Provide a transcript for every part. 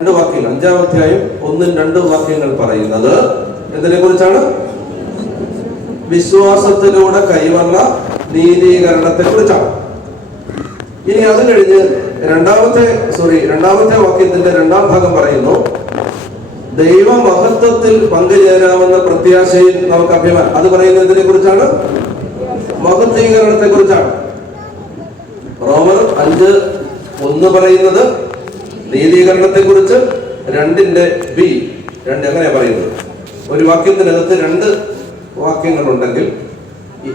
രണ്ട് വാക്യങ്ങൾ 5-ാം അധ്യായം 1-2 വാക്യങ്ങൾ പറയുന്നത് എന്തിനെ കുറിച്ചാണ്? വിശ്വാസത്തിലൂടെ കൈവന്ന നീതീകരണത്തെ കുറിച്ചാണ്. ഇനി അത് കഴിഞ്ഞ് രണ്ടാമത്തെ വാക്യത്തിന്റെ 2-ാം ഭാഗം പറയുന്നു, ദൈവമഹത്വത്തിൽ പങ്കുചേരാമെന്ന പ്രത്യാശയിൽ നമുക്ക് അഭിമാനം. അത് പറയുന്നതിനെ കുറിച്ചാണ്, മഹത്വീകരണത്തെ കുറിച്ചാണ്. റോമർ 5:1 പറയുന്നത് നീതീകരണത്തെ കുറിച്ച്, 2:b എങ്ങനെയാ പറയുന്നത്? ഒരു വാക്യത്തിനകത്ത് 2 വാക്യങ്ങളുണ്ടെങ്കിൽ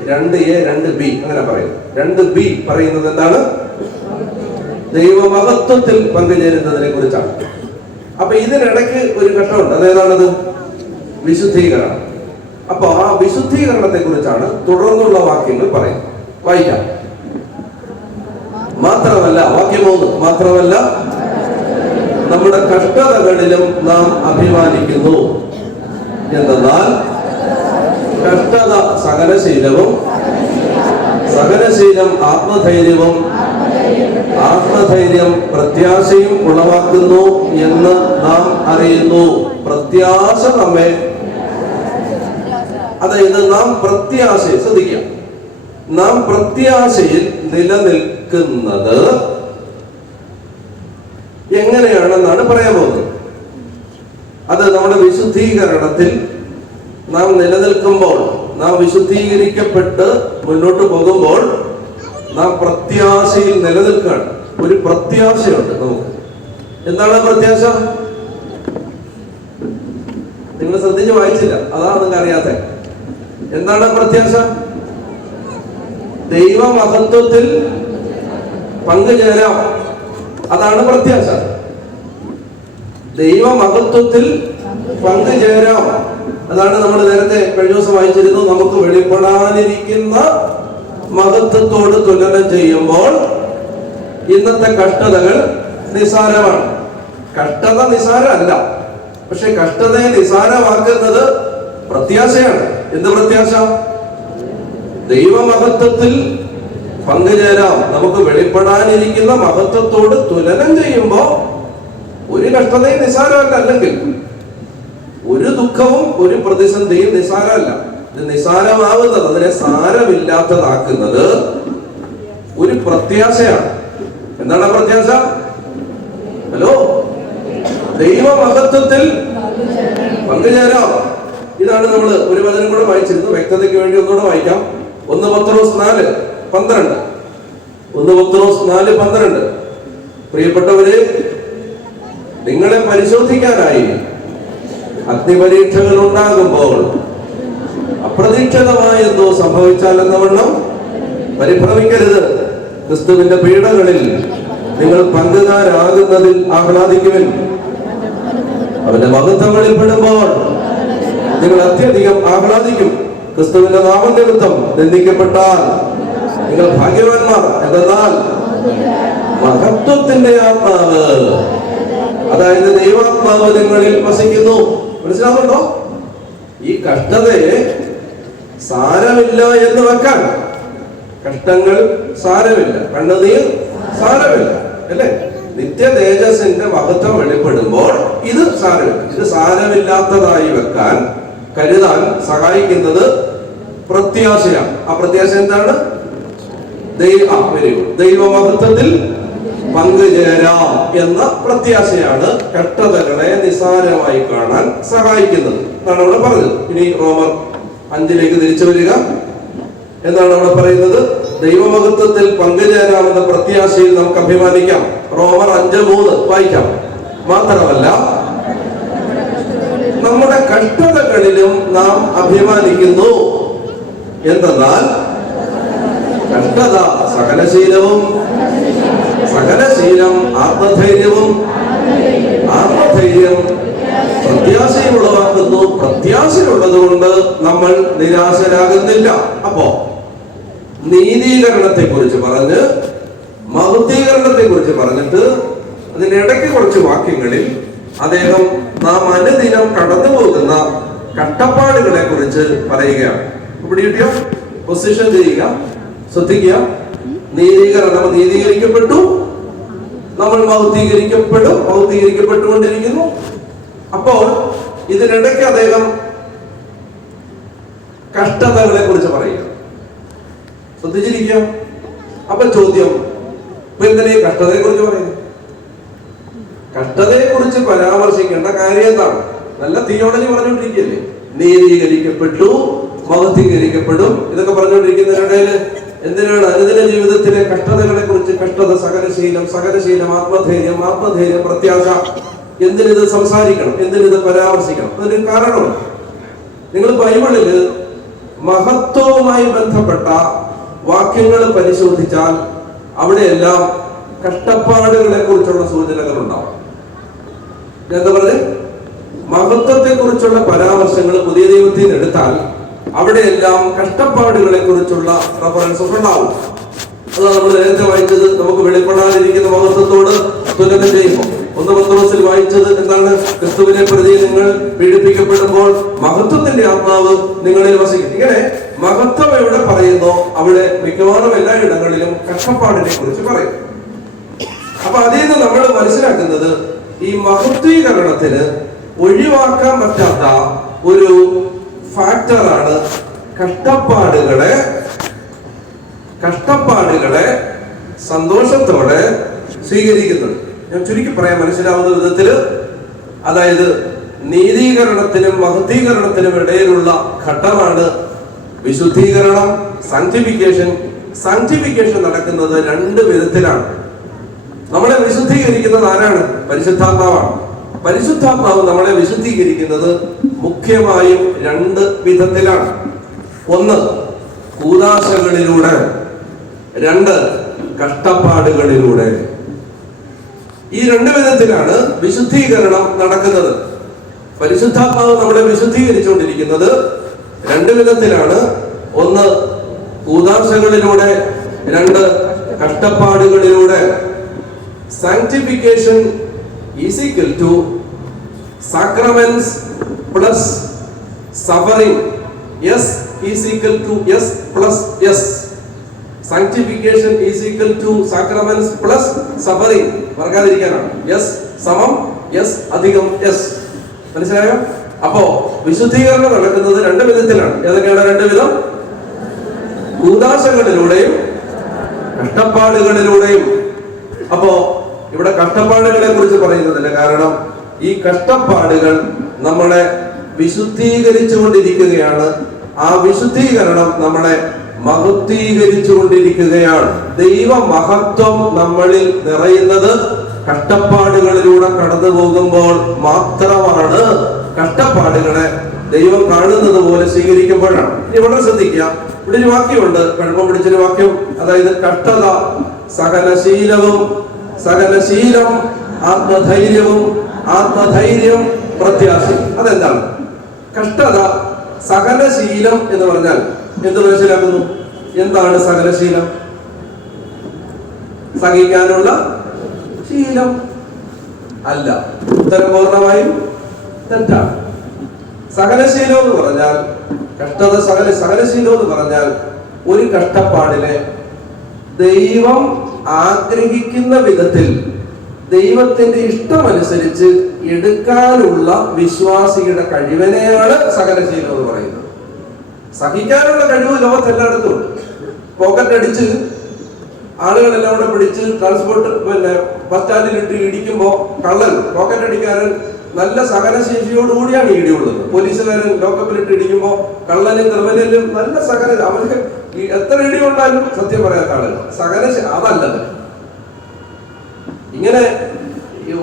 2a 2b അങ്ങനെ പറയുന്നു. 2b പറയുന്നത് എന്താണ്? ദൈവമഹത്വത്തിൽ പങ്കുചേരുന്നതിനെ കുറിച്ചാണ്. അപ്പൊ ഇതിനിടയ്ക്ക് ഒരു ഘട്ടമുണ്ട്, അതേതാണത്? വിശുദ്ധീകരണം. അപ്പൊ ആ വിശുദ്ധീകരണത്തെ കുറിച്ചാണ് തുടർന്നുള്ള വാക്യങ്ങൾ പറയുന്നത്. വായിക്കാം. മാത്രമല്ല, വാക്യം 3, മാത്രമല്ല നമ്മുടെ കഷ്ടതകളിലും നാം അഭിമാനിക്കുന്നു. എന്തെന്നാൽ കഷ്ടത സഹനശീലവും, സഹനശീലം ആത്മധൈര്യവും, ആത്മധൈര്യം പ്രത്യാശയും ഉളവാക്കുന്നു എന്ന് നാം അറിയുന്നു. പ്രത്യാശ നമ്മെ, അതായത് നാം പ്രത്യാശയെ ശ്രദ്ധിക്കാം, നാം പ്രത്യാശയിൽ നിലനിൽക്കുന്നത് എങ്ങനെയാണെന്നാണ് പറയാൻ പോകുന്നത്. അത് നമ്മുടെ വിശുദ്ധീകരണത്തിൽ നാം നിലനിൽക്കുമ്പോൾ, നാം വിശുദ്ധീകരിക്കപ്പെട്ട് മുന്നോട്ട് പോകുമ്പോൾ നാം പ്രത്യാശയിൽ നിലനിൽക്കുകയാണ്. ഒരു പ്രത്യാശയുണ്ട് നമുക്ക്. എന്താണ് പ്രത്യാശ? നിങ്ങൾ ശ്രദ്ധിച്ച് വായിച്ചില്ല, അതാണ് നിങ്ങൾക്ക് അറിയാത്ത. എന്താണ് പ്രത്യാശ? ദൈവമഹത്വത്തിൽ പങ്കുചേരാം, അതാണ് പ്രത്യാശ. ദൈവമഹത്വത്തിൽ പങ്കുചേരാം, അതാണ് നമ്മൾ നേരത്തെ കഴിഞ്ഞ ദിവസം വായിച്ചിരുന്നു. നമുക്ക് വെളിപ്പെടാനിരിക്കുന്ന മഹത്വത്തോട് തുലനം ചെയ്യുമ്പോൾ ഇന്നത്തെ കഷ്ടതകൾ നിസാരമാണ്. കഷ്ടത നിസാരമല്ല, പക്ഷെ കഷ്ടതയെ നിസാരമാക്കുന്നത് പ്രത്യാശയാണ്. എന്ത് പ്രത്യാശ? ദൈവമഹത്വത്തിൽ പങ്കുചേരാം. നമുക്ക് വെളിപ്പെടാനിരിക്കുന്ന മഹത്വത്തോട് തുലനം ചെയ്യുമ്പോൾ ഒരു കഷ്ടതയും നിസാരമല്ല. അല്ലെങ്കിൽ ഒരു ദുഃഖവും ഒരു പ്രതിസന്ധിയും നിസാരമല്ല. ഇത് നിസാരമാവുന്നത്, അതിനെ സാരമില്ലാത്തതാക്കുന്നത് ഒരു പ്രത്യാശയാണ്. എന്താണ് ആ പ്രത്യാശ? ഹലോ, ദൈവമഹത്വത്തിൽ പങ്കുചേരാം. ഇതാണ് നമ്മൾ ഒരു വചനം കൂടെ വായിച്ചിരുന്നു, വ്യക്തതയ്ക്ക് വേണ്ടി ഒന്നുകൂടെ വായിക്കാം. 1 പത്രോസ് 4:12. 1 പത്രോസ് 4:12. പ്രിയപ്പെട്ടവരെ, നിങ്ങളെ പരിശോധിക്കാനായി അഗ്നിപരീക്ഷകൾ ഉണ്ടാകുമ്പോൾ അപ്രതീക്ഷിതമായ എന്തോ സംഭവിച്ചാലെന്ന വണ്ണം പരിഭ്രമിക്കരുത്. ക്രിസ്തുവിന്റെ പീഡകളിൽ നിങ്ങൾ പങ്കുകാരാകുന്നതിൽ ആഹ്ലാദിക്കുവിൻ. അവന്റെ മഹത്വങ്ങളിൽ പെടുമ്പോൾ നിങ്ങൾ അത്യധികം ആഹ്ലാദിക്കും. ക്രിസ്തുവിന്റെ നാമനിമിത്തം നിന്ദിക്കപ്പെട്ടാൽ നിങ്ങൾ ഭാഗ്യവാന്മാർ. എന്തെന്നാൽ മഹത്വത്തിന്റെ ആത്മാവ്, അതായത് ദൈവാത്മാവ് നിങ്ങളിൽ വസിക്കുന്നു. മനസ്സിലാവുന്നുണ്ടോ? ഈ കഷ്ടതയെ സാരമില്ല എന്ന് വെക്കാൻ, കഷ്ടങ്ങൾ സാരമില്ല, കണ്ണുനീർ സാരമില്ല, അല്ലേ? നിത്യ തേജസ്സിന്റെ മഹത്വം വെളിപ്പെടുമ്പോൾ ഇത് സാരമില്ല, ഇത് സാരമില്ലാത്തതായി വെക്കാൻ, കരുതാൻ സഹായിക്കുന്നത് പ്രത്യാശയാണ്. ആ പ്രത്യാശ എന്താണ്? ദൈവമഹത്വത്തിൽ പങ്കുചേരാം എന്ന പ്രത്യാശയാണ് കഷ്ടതകളെ നിസാരമായി കാണാൻ സഹായിക്കുന്നത് എന്നാണ് അവിടെ പറഞ്ഞത്. ഇനി റോമർ 5 തിരിച്ചു വരിക. എന്താണ് അവിടെ പറയുന്നത്? ദൈവമഹത്വത്തിൽ പങ്കുചേരാമെന്ന പ്രത്യാശയിൽ നമുക്ക് അഭിമാനിക്കാം. റോമർ 5:3 വായിക്കാം. മാത്രമല്ല നമ്മുടെ കഷ്ടതകളിലും നാം അഭിമാനിക്കുന്നു. എന്തെന്നാൽ കഷ്ടത സകലശീലവും, സകലശീലം ആത്മധൈര്യവും, ആത്മധൈര്യം പ്രത്യാശയും ഉളവാക്കുന്നു. പ്രത്യാശയുള്ളത് കൊണ്ട് നമ്മൾ നിരാശരാകുന്നില്ല. അപ്പോ നീതീകരണത്തെ കുറിച്ച് പറഞ്ഞ്, മഹത്വീകരണത്തെ കുറിച്ച് പറഞ്ഞിട്ട് അതിനിടയ്ക്ക് കുറച്ച് വാക്യങ്ങളിൽ അദ്ദേഹം നാം അനുദിനം കടന്നു പോകുന്ന കഷ്ടപ്പാടുകളെ കുറിച്ച് പറയുകയാണ്. ഇവിടെ കിട്ടിയോ? പൊസിഷൻ ചെയ്യുക, ശ്രദ്ധിക്കുക. നീതീകരണം, നീതീകരിക്കപ്പെട്ടു, നമ്മൾ മൗക്തീകരിക്കപ്പെട്ടുകൊണ്ടിരിക്കുന്നു. അപ്പോൾ ഇതിനിടയ്ക്ക് അദ്ദേഹം കഷ്ടതകളെ കുറിച്ച് പറയുക. ശ്രദ്ധിച്ചിരിക്കുക. അപ്പൊ ചോദ്യം, എന്തിനാ കഷ്ടതയെ കുറിച്ച് പറയുന്നത്? കഷ്ടതയെ കുറിച്ച് പരാമർശിക്കേണ്ട കാര്യം എന്താണ്? നല്ല തിയോളജി പറഞ്ഞുകൊണ്ടിരിക്കുകയല്ലേ. നീതീകരിക്കപ്പെട്ടു, മഹത്വീകരിക്കപ്പെടും, ഇതൊക്കെ പറഞ്ഞുകൊണ്ടിരിക്കുന്നതിനിടയിൽ എന്തിനാണ് അനുദിന ജീവിതത്തിലെ കഷ്ടതകളെ കുറിച്ച്? കഷ്ടത, സകലശീലം, ആത്മധൈര്യം, പ്രത്യാശ, എന്തിനിത് സംസാരിക്കണം, എന്തിനിത് പരാമർശിക്കണം? അതിനൊരു കാരണമാണ്. നിങ്ങൾ ബൈബിളില് മഹത്വവുമായി ബന്ധപ്പെട്ട വാക്യങ്ങൾ പരിശോധിച്ചാൽ അവിടെയെല്ലാം കഷ്ടപ്പാടുകളെ കുറിച്ചുള്ള സൂചനകൾ ഉണ്ടാവും. എന്താ പറഞ്ഞത്? മഹത്വത്തെ കുറിച്ചുള്ള പരാമർശങ്ങൾ പുതിയ നിയമത്തിൽ നിന്ന് എടുത്താൽ അവിടെയെല്ലാം കഷ്ടപ്പാടുകളെ കുറിച്ചുള്ള റെഫറൻസസ് ഉണ്ടാവും. അതാണ് നമ്മൾ നേരത്തെ വായിച്ചത്. നമുക്ക് വെളിപ്പെടാതിരിക്കുന്ന മഹത്വത്തോട് തുലനം ചെയ്യുമ്പോൾ 1 പത്രോസിൽ വായിച്ചത് എന്താണ്? ക്രിസ്തുവിനെ പ്രതി നിങ്ങൾ പീഡിപ്പിക്കപ്പെടുമ്പോൾ മഹത്വത്തിന്റെ ആത്മാവ് നിങ്ങളിൽ വസിക്കും. ഇങ്ങനെ മഹത്വം എവിടെ പറയുന്നോ അവിടെ മിക്കവാറും എല്ലാ ഇടങ്ങളിലും കഷ്ടപ്പാടിനെ കുറിച്ച് പറയും. അപ്പൊ അതിൽ നിന്ന് നമ്മൾ മനസ്സിലാക്കുന്നത് ഈ മഹത്വീകരണത്തിന് ഒഴിവാക്കാൻ പറ്റാത്ത ഒരു ഫാക്ടറാണ് കഷ്ടപ്പാടുകളെ സന്തോഷത്തോടെ സ്വീകരിക്കുന്നത്. ഞാൻ ചുരുക്കി പറയാൻ മനസ്സിലാവുന്ന വിധത്തില്, അതായത് നീതീകരണത്തിനും മഹത്വീകരണത്തിനും ഇടയിലുള്ള ഘട്ടമാണ് വിശുദ്ധീകരണം, സാങ്ക്ടിഫിക്കേഷൻ നടക്കുന്നത് 2 വിധത്തിലാണ്. നമ്മളെ വിശുദ്ധീകരിക്കുന്നത് ആരാണ്? പരിശുദ്ധാത്മാവാണ്. പരിശുദ്ധാത്മാവ് നമ്മളെ വിശുദ്ധീകരിക്കുന്നത് മുഖ്യമായും 2 വിധത്തിലാണ്. 1 കൂദാശകളിലൂടെ, 2 കഷ്ടപ്പാടുകളിലൂടെ. ഈ 2 വിധത്തിലാണ് വിശുദ്ധീകരണം നടക്കുന്നത്. പരിശുദ്ധാത്മാവ് നമ്മളെ വിശുദ്ധീകരിച്ചുകൊണ്ടിരിക്കുന്നത് 2 വിധത്തിലാണ്. 1 കൂദാശകളിലൂടെ, 2 കഷ്ടപ്പാടുകളിലൂടെ. Sanctification is equal to sacraments plus suffering. S is equal to S plus S. Sanctification is equal to sacraments plus suffering. മറക്കാതിരിക്കാനാണ്. എസ് സമം എസ് അധികം എസ്. മനസ്സിലായോ? അപ്പോ വിശുദ്ധീകരണം നടക്കുന്നത് 2 വിധത്തിലാണ്. ഏതൊക്കെയാണ് 2 വിധം? കൂദാശകളിലൂടെയും കഷ്ടപ്പാടുകളിലൂടെയും. അപ്പോ ഇവിടെ കഷ്ടപ്പാടുകളെ കുറിച്ച് പറയുന്നതിന്റെ കാരണം ഈ കഷ്ടപ്പാടുകൾ നമ്മളെ വിശുദ്ധീകരിച്ചുകൊണ്ടിരിക്കുകയാണ്. ആ വിശുദ്ധീകരണം നമ്മളെ മഹത്വീകരിച്ചുകൊണ്ടിരിക്കുകയാണ്. ദൈവ മഹത്വം നമ്മളിൽ നിറയുന്നത് കഷ്ടപ്പാടുകളിലൂടെ കടന്നു പോകുമ്പോൾ മാത്രമാണ്. കഷ്ടപ്പാടുകളെ ദൈവം കാണുന്നത് പോലെ സ്വീകരിക്കുമ്പോഴാണ്. ഇവിടെ ശ്രദ്ധിക്കുക, ഇവിടെ ഒരു വാക്യമുണ്ട്, കുഴപ്പം പിടിച്ചൊരു വാക്യം. അതായത് കഷ്ടത സകലശീലം ആത്മധൈര്യം പ്രത്യാശയും. അതെന്താണ്? കഷ്ടത സകലശീലം എന്ന് പറഞ്ഞാൽ എന്ത് മനസ്സിലാക്കുന്നു? എന്താണ് സകലശീലം? സഹിക്കാനുള്ള ശീലം അല്ല. ഉത്തരം പൂർണ്ണമായും തെറ്റാണ്. സകലശീലം എന്ന് പറഞ്ഞാൽ കഷ്ടത സകലശീലം എന്ന് പറഞ്ഞാൽ ഒരു കഷ്ടപ്പാടിനെ ദൈവം ആഗ്രഹിക്കുന്ന വിധത്തിൽ ദൈവത്തിന്റെ ഇഷ്ടമനുസരിച്ച് എടുക്കാനുള്ള വിശ്വാസിയുടെ കഴിവിനെയാണ് സകലശീലം എന്ന് പറയുന്നത്. സഹിക്കാനുള്ള കഴിവ് ലോകത്തെല്ലായിടത്തും ഉണ്ട്. പോക്കറ്റ് അടിച്ച് ആളുകളെല്ലാം കൂടെ പിടിച്ച് ട്രാൻസ്പോർട്ട് ബസ് സ്റ്റാൻഡിലിട്ട് ഇടിക്കുമ്പോ കള്ളൻ, പോക്കറ്റ് അടിക്കാരൻ നല്ല സഹനശേഷിയോടുകൂടിയാണ് ഇടിയുള്ളത്. പോലീസുകാരൻ ലോക്കപ്പിലിട്ട് ഇടിക്കുമ്പോ കള്ളനും ക്രിമിനലും നല്ല അവർക്ക് എത്ര ഇടിയുണ്ടാലും സത്യം പറയാത്ത ആളുകൾ അതല്ലത്. ഇങ്ങനെ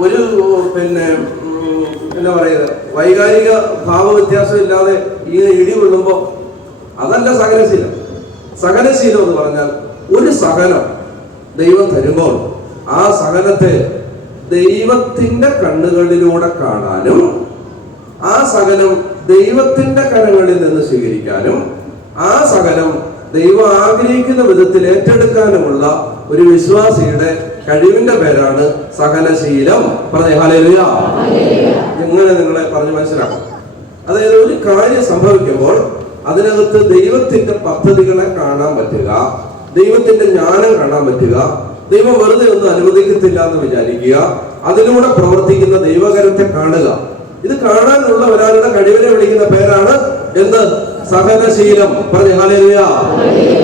ഒരു എന്താ പറയുക, വൈകാരിക ഭാവവ്യത്യാസം ഇല്ലാതെ ഈ ഇടി കൊള്ളുമ്പോ അതല്ല സഹനശീലം. സഹനശീലം എന്ന് പറഞ്ഞാൽ ഒരു സഹനം ദൈവം തരുമ്പോൾ ആ സഹനത്തെ ദൈവത്തിന്റെ കണ്ണുകളിലൂടെ കാണാനും ആ സഹനം ദൈവത്തിന്റെ കരങ്ങളിൽ നിന്ന് സ്വീകരിക്കാനും ആ സഹനം ദൈവം ആഗ്രഹിക്കുന്ന വിധത്തിൽ ഏറ്റെടുക്കാനുമുള്ള ഒരു വിശ്വാസിയുടെ കഴിവിന്റെ പേരാണ് സഹനശീലം. പറഞ്ഞേ ഹല്ലേലൂയ. നിങ്ങളെ പറഞ്ഞ് മനസ്സിലാക്കും. അതായത് ഒരു കാര്യം സംഭവിക്കുമ്പോൾ അതിനകത്ത് ദൈവത്തിന്റെ പദ്ധതികളെ കാണാൻ പറ്റുക, ദൈവത്തിന്റെ ജ്ഞാനം കാണാൻ പറ്റുക, ദൈവം വെറുതെ ഒന്നും അനുവദിക്കത്തില്ല എന്ന് വിചാരിക്കുക. അതിലൂടെ പ്രവർത്തിക്കുന്ന ദൈവകരത്തെ കാണുക. ഇത് കാണാനുള്ള ഒരാളുടെ കഴിവിനെ വിളിക്കുന്ന പേരാണ് എന്ത്? സഹനശീലം. പറഞ്ഞേ ഹല്ലേലൂയ.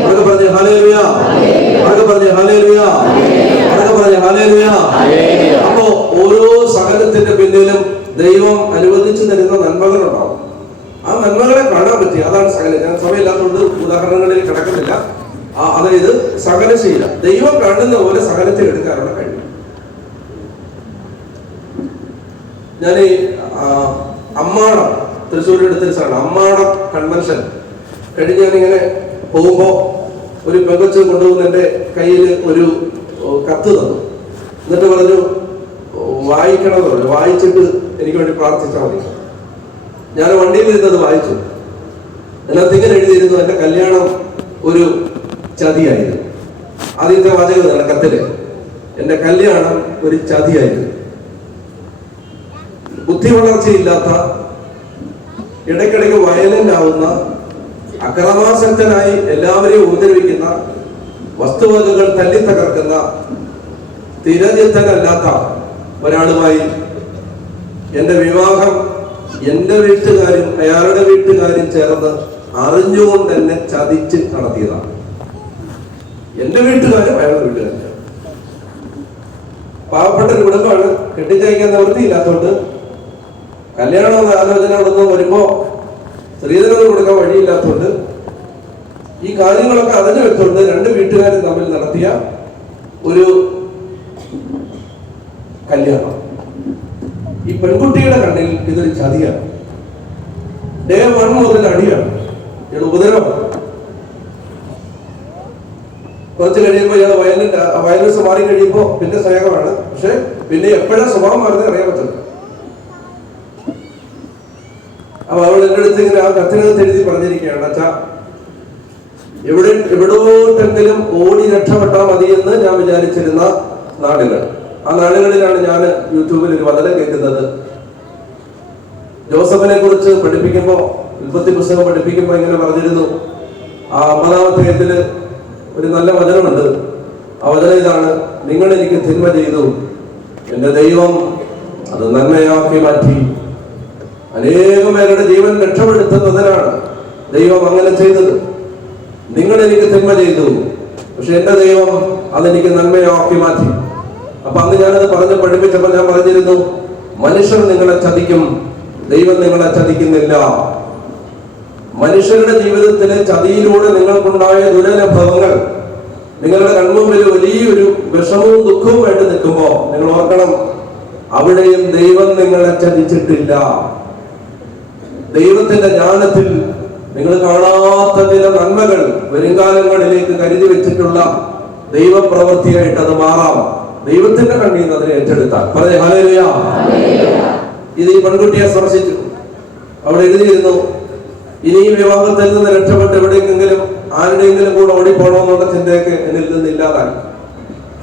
അതൊക്കെ പറഞ്ഞേ ഹല്ലേലൂയ. അതൊക്കെ പറഞ്ഞേ ഹല്ലേലൂയ. അതൊക്കെ പറഞ്ഞേ ഹല്ലേലൂയ. അപ്പോ ഓരോ സഹനത്തിന്റെ പിന്നിലും ദൈവം അനുവദിച്ചു തരുന്ന നന്മകളുണ്ടാവും. ആ നന്മകളെ കാണാൻ പറ്റി. അതാണ് സഹനം. ഞാൻ സമയമില്ലാത്തതുകൊണ്ട് ഉദാഹരണങ്ങളിൽ കിടക്കുന്നില്ല. അതായത് സഹനശീലം. ദൈവം കാണുന്ന പോലെ സഹനത്തിൽ എടുക്കാനുള്ള കഴിവ്. ഞാൻ അമ്മാടം, തൃശ്ശൂരിന്റെ അടുത്തൊരു സ്ഥലമാണ് അമ്മാടം കൺവെൻഷൻ കഴിഞ്ഞ് ഞാനിങ്ങനെ പോകുമ്പോ ഒരു പെങ്കൊച്ച് കൊണ്ടുപോകുന്ന എന്റെ കയ്യിൽ ഒരു കത്ത് തന്നു. എന്നിട്ട് പറഞ്ഞു വായിക്കണമെന്ന് പറഞ്ഞു. വായിച്ചിട്ട് എനിക്ക് വേണ്ടി പ്രാർത്ഥിച്ചാൽ മതി. ഞാൻ വണ്ടിയിൽ ഇരുന്നത് വായിച്ചു. അതിനകത്ത് ഇങ്ങനെ എഴുതിയിരുന്നു, എന്റെ കല്യാണം ഒരു ചതിയായിരുന്നു. ആദ്യത്തെ വാചകമാണ് കത്തില്, എന്റെ കല്യാണം ഒരു ചതിയായിരുന്നു. ബുദ്ധി വളർച്ചയില്ലാത്ത, ഇടയ്ക്കിടയ്ക്ക് വയലന്റ് ആവുന്ന, അക്രമാസക്തനായി എല്ലാവരെയും ഉപദ്രവിക്കുന്ന, വസ്തുവകകൾ തല്ലി തകർക്കുന്ന, സ്ഥിരചിത്തനല്ലാത്ത ഒരാളുമായി എന്റെ വിവാഹം എന്റെ വീട്ടുകാരും അയാളുടെ വീട്ടുകാരും ചേർന്ന് അറിഞ്ഞുകൊണ്ട് എന്നെ ചതിച്ച് നടത്തിയതാണ്. എന്റെ വീട്ടുകാരും അയാളുടെ വീട്ടുകാരും ചേർന്ന്. പാവപ്പെട്ട ഒരു കുടുംബമാണ്. കെട്ടിച്ചയക്കാൻ നിവൃത്തിയില്ലാത്തോണ്ട് കല്യാണം ആലോചനകളൊന്നും വരുമ്പോ സ്ത്രീധനം കൊടുക്കാൻ വഴിയില്ലാത്തോണ്ട് ഈ കാര്യങ്ങളൊക്കെ അതിന് വെച്ചുകൊണ്ട് രണ്ട് വീട്ടുകാരും തമ്മിൽ നടത്തിയ ഒരു കല്യാണം. ഈ പെൺകുട്ടിയുടെ കണ്ണിൽ ഇതൊരു ചതിയാണ്. ഡേ 1 മുതൽ അടിയാണ്, ഉപദ്രവമാണ്. കുറച്ച് കഴിയുമ്പോൾ ഇയാൾ വയലൻസ് മാറി കഴിയുമ്പോൾ പിന്നെ സ്നേഹമാണ്. പക്ഷെ പിന്നെ എപ്പോഴാ സ്വഭാവം മാറുന്നത് അറിയാൻ പറ്റില്ല. അപ്പൊ അവൾ എന്റെ അടുത്ത് ഇങ്ങനെ ആ കത്തിനകത്ത് എഴുതി പറഞ്ഞിരിക്കുകയാണ്, അച്ഛാ എവിടോട്ടെങ്കിലും ഓടി രക്ഷപ്പെട്ടാൽ മതിയെന്ന് ഞാൻ വിചാരിച്ചിരുന്ന നാടുകൾ. ആ നാടുകളിലാണ് ഞാൻ യൂട്യൂബിൽ ഒരു വചനം കേൾക്കുന്നത്. ജോസഫിനെ കുറിച്ച് പഠിപ്പിക്കുമ്പോൾ, ഉൽപ്പത്തി പുസ്തകം പഠിപ്പിക്കുമ്പോൾ ഇങ്ങനെ പറഞ്ഞിരുന്നു. ആ 50-ാം അധ്യായത്തില് ഒരു നല്ല വചനമുണ്ട്. ആ വചനം ഇതാണ്: നിങ്ങൾ എനിക്ക് തിന്മ ചെയ്തു, എന്റെ ദൈവം അത് നന്മയാക്കി മാറ്റി. അനേകം പേരുടെ ജീവൻ രക്ഷപ്പെടുത്തുന്നതിനാണ് ദൈവം അങ്ങനെ ചെയ്തത്. നിങ്ങൾ എനിക്ക് തിന്മ ചെയ്തു, പക്ഷെ എന്റെ ദൈവം അതെനിക്ക് നന്മയാക്കി മാറ്റി. അപ്പൊ അന്ന് ഞാനത് പറഞ്ഞ് പഠിപ്പിച്ചപ്പോൾ ഞാൻ പറഞ്ഞിരുന്നു, മനുഷ്യർ നിങ്ങളെ ചതിക്കും, ദൈവം നിങ്ങളെ ചതിക്കുന്നില്ല. മനുഷ്യരുടെ ജീവിതത്തിലെ ചതിയിലൂടെ നിങ്ങൾക്കുണ്ടായ ദുരനുഭവങ്ങൾ നിങ്ങളുടെ കൺമുമ്പിൽ വലിയൊരു വിഷമവും ദുഃഖവും ആയിട്ട് നിൽക്കുമ്പോ നിങ്ങൾ ഓർക്കണം, അവിടെയും ദൈവം നിങ്ങളെ ചതിച്ചിട്ടില്ല. ദൈവത്തിന്റെ ജ്ഞാനത്തിൽ നിങ്ങൾ കാണാത്ത ചില നന്മകൾ വരുംകാലങ്ങളിലേക്ക് കരുതി വെച്ചിട്ടുള്ള ദൈവപ്രവൃത്തിയായിട്ട് അത് മാറാം. ദൈവത്തിന്റെ കണ്ണിൽ നിന്ന് അതിനെ ഏറ്റെടുത്താൽ. പറഞ്ഞേ ഹല്ലേലൂയ. ഇത് ഈ പെൺകുട്ടിയെ സ്പർശിച്ചു. അവിടെ എഴുതിയിരുന്നു, ഇനി ഈ വിവാഹത്തിൽ നിന്ന് രക്ഷപ്പെട്ട് എവിടെയെങ്കിലും ആരുടെയെങ്കിലും കൂടെ ഓടിപ്പോണമെന്നുള്ള ചിന്തയൊക്കെ എന്നിൽ നിന്ന് ഇല്ലാതായി.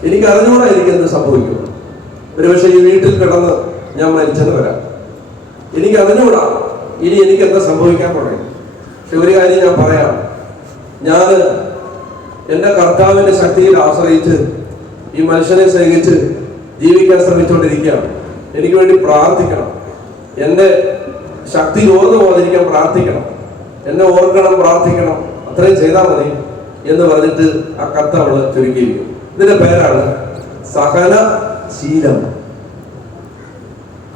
എനിക്ക് അറിഞ്ഞുകൂടാ എനിക്ക് എന്ത് സംഭവിക്കും. ഒരുപക്ഷെ ഈ വീട്ടിൽ കിടന്ന് ഞാൻ മരിച്ചെന്ന് വരാം. എനിക്ക് അറിഞ്ഞുകൂടാ ഇനി എനിക്ക് എന്താ സംഭവിക്കാൻ തുടങ്ങി. പക്ഷെ ഒരു കാര്യം ഞാൻ പറയാം, ഞാൻ എന്റെ കർത്താവിന്റെ ശക്തിയിൽ ആശ്രയിച്ച് ഈ മനുഷ്യനെ സ്നേഹിച്ച് ജീവിക്കാൻ ശ്രമിച്ചുകൊണ്ടിരിക്കുകയാണ്. എനിക്ക് വേണ്ടി പ്രാർത്ഥിക്കണം, എന്റെ ശക്തി ഓർന്നു പോകാതിരിക്കാൻ പ്രാർത്ഥിക്കണം, എന്നെ ഓർക്കണം, പ്രാർത്ഥിക്കണം, അത്രയും ചെയ്താൽ മതി എന്ന് പറഞ്ഞിട്ട് ആ കത്ത് അവള് ചുരുക്കിയിരിക്കും. ഇതിന്റെ പേരാണ് സഹനശീലം.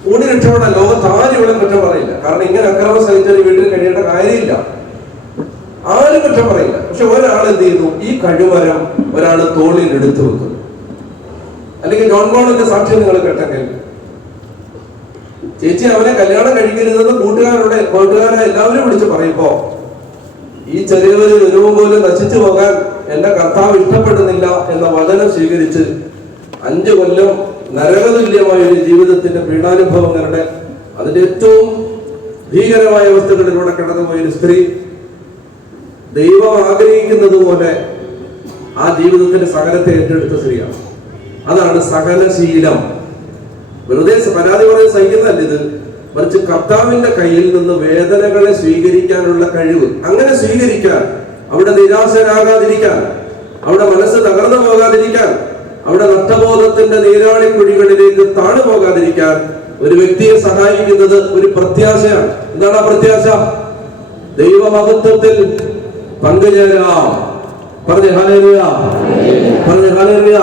ഓടി രക്ഷപ്പെടാൻ ലോകത്ത് ആരും ഇവിടെ കുറ്റം പറയില്ല. കാരണം ഇങ്ങനെ അക്രമം സഹിച്ചൊരു വീട്ടിൽ കഴിയേണ്ട കാര്യമില്ല, ആരും കുറ്റം പറയില്ല. പക്ഷെ ഒരാൾ എന്ത് ചെയ്യുന്നു, ഈ കഴിവരം ഒരാൾ തോളിൽ എടുത്തു വെക്കുന്നു. അല്ലെങ്കിൽ ജോൺ ബോളിന്റെ സാക്ഷ്യം നിങ്ങൾ കേട്ടെങ്കിൽ, ചേച്ചി അവനെ കല്യാണം കഴിക്കരുതെന്ന് കൂട്ടുകാരെ എല്ലാവരും വിളിച്ച് പറയുമ്പോ ഈ ചെറിയവര് ഒരുവും പോലും നശിച്ചു പോകാൻ എന്റെ കർത്താവ് ഇഷ്ടപ്പെടുന്നില്ല എന്ന വചനം സ്വീകരിച്ച് 5 കൊല്ലം നരകതുല്യമായ ഒരു ജീവിതത്തിന്റെ പീഡാനുഭവങ്ങളുടെ അതിന്റെ ഏറ്റവും ഭീകരമായ അവസ്ഥകളിലൂടെ കടന്നുപോയ ഒരു സ്ത്രീ ദൈവം ആഗ്രഹിക്കുന്നത് പോലെ ആ ജീവിതത്തിന്റെ സകലത്തെ ഏറ്റെടുത്ത സ്ത്രീയാണ്. അതാണ് സഹനശീലം. വെറുതെ പരാതി പറഞ്ഞ് സഹിക്കുന്നതല്ല ഇത്, മറിച്ച് കർത്താവിന്റെ കയ്യിൽ നിന്ന് വേദനകളെ സ്വീകരിക്കാനുള്ള കഴിവ്. അങ്ങനെ സ്വീകരിക്കാൻ, അവിടെ നിരാശരാകാതിരിക്കാൻ, അവിടെ മനസ്സ് തകർന്നു പോകാതിരിക്കാൻ, അവിടെ നഷ്ടബോധത്തിന്റെ നീരാളിക്കുഴികളിലേക്ക് താണുപോകാതിരിക്കാൻ ഒരു വ്യക്തിയെ സഹായിക്കുന്നത് ഒരു പ്രത്യാശയാണ്. എന്താണ് ആ പ്രത്യാശ? ദൈവമഹത്വത്തിൽ പങ്കുചേരാം. പറഞ്ഞേ ഹല്ലേലൂയ, പറഞ്ഞേ ഹല്ലേലൂയ.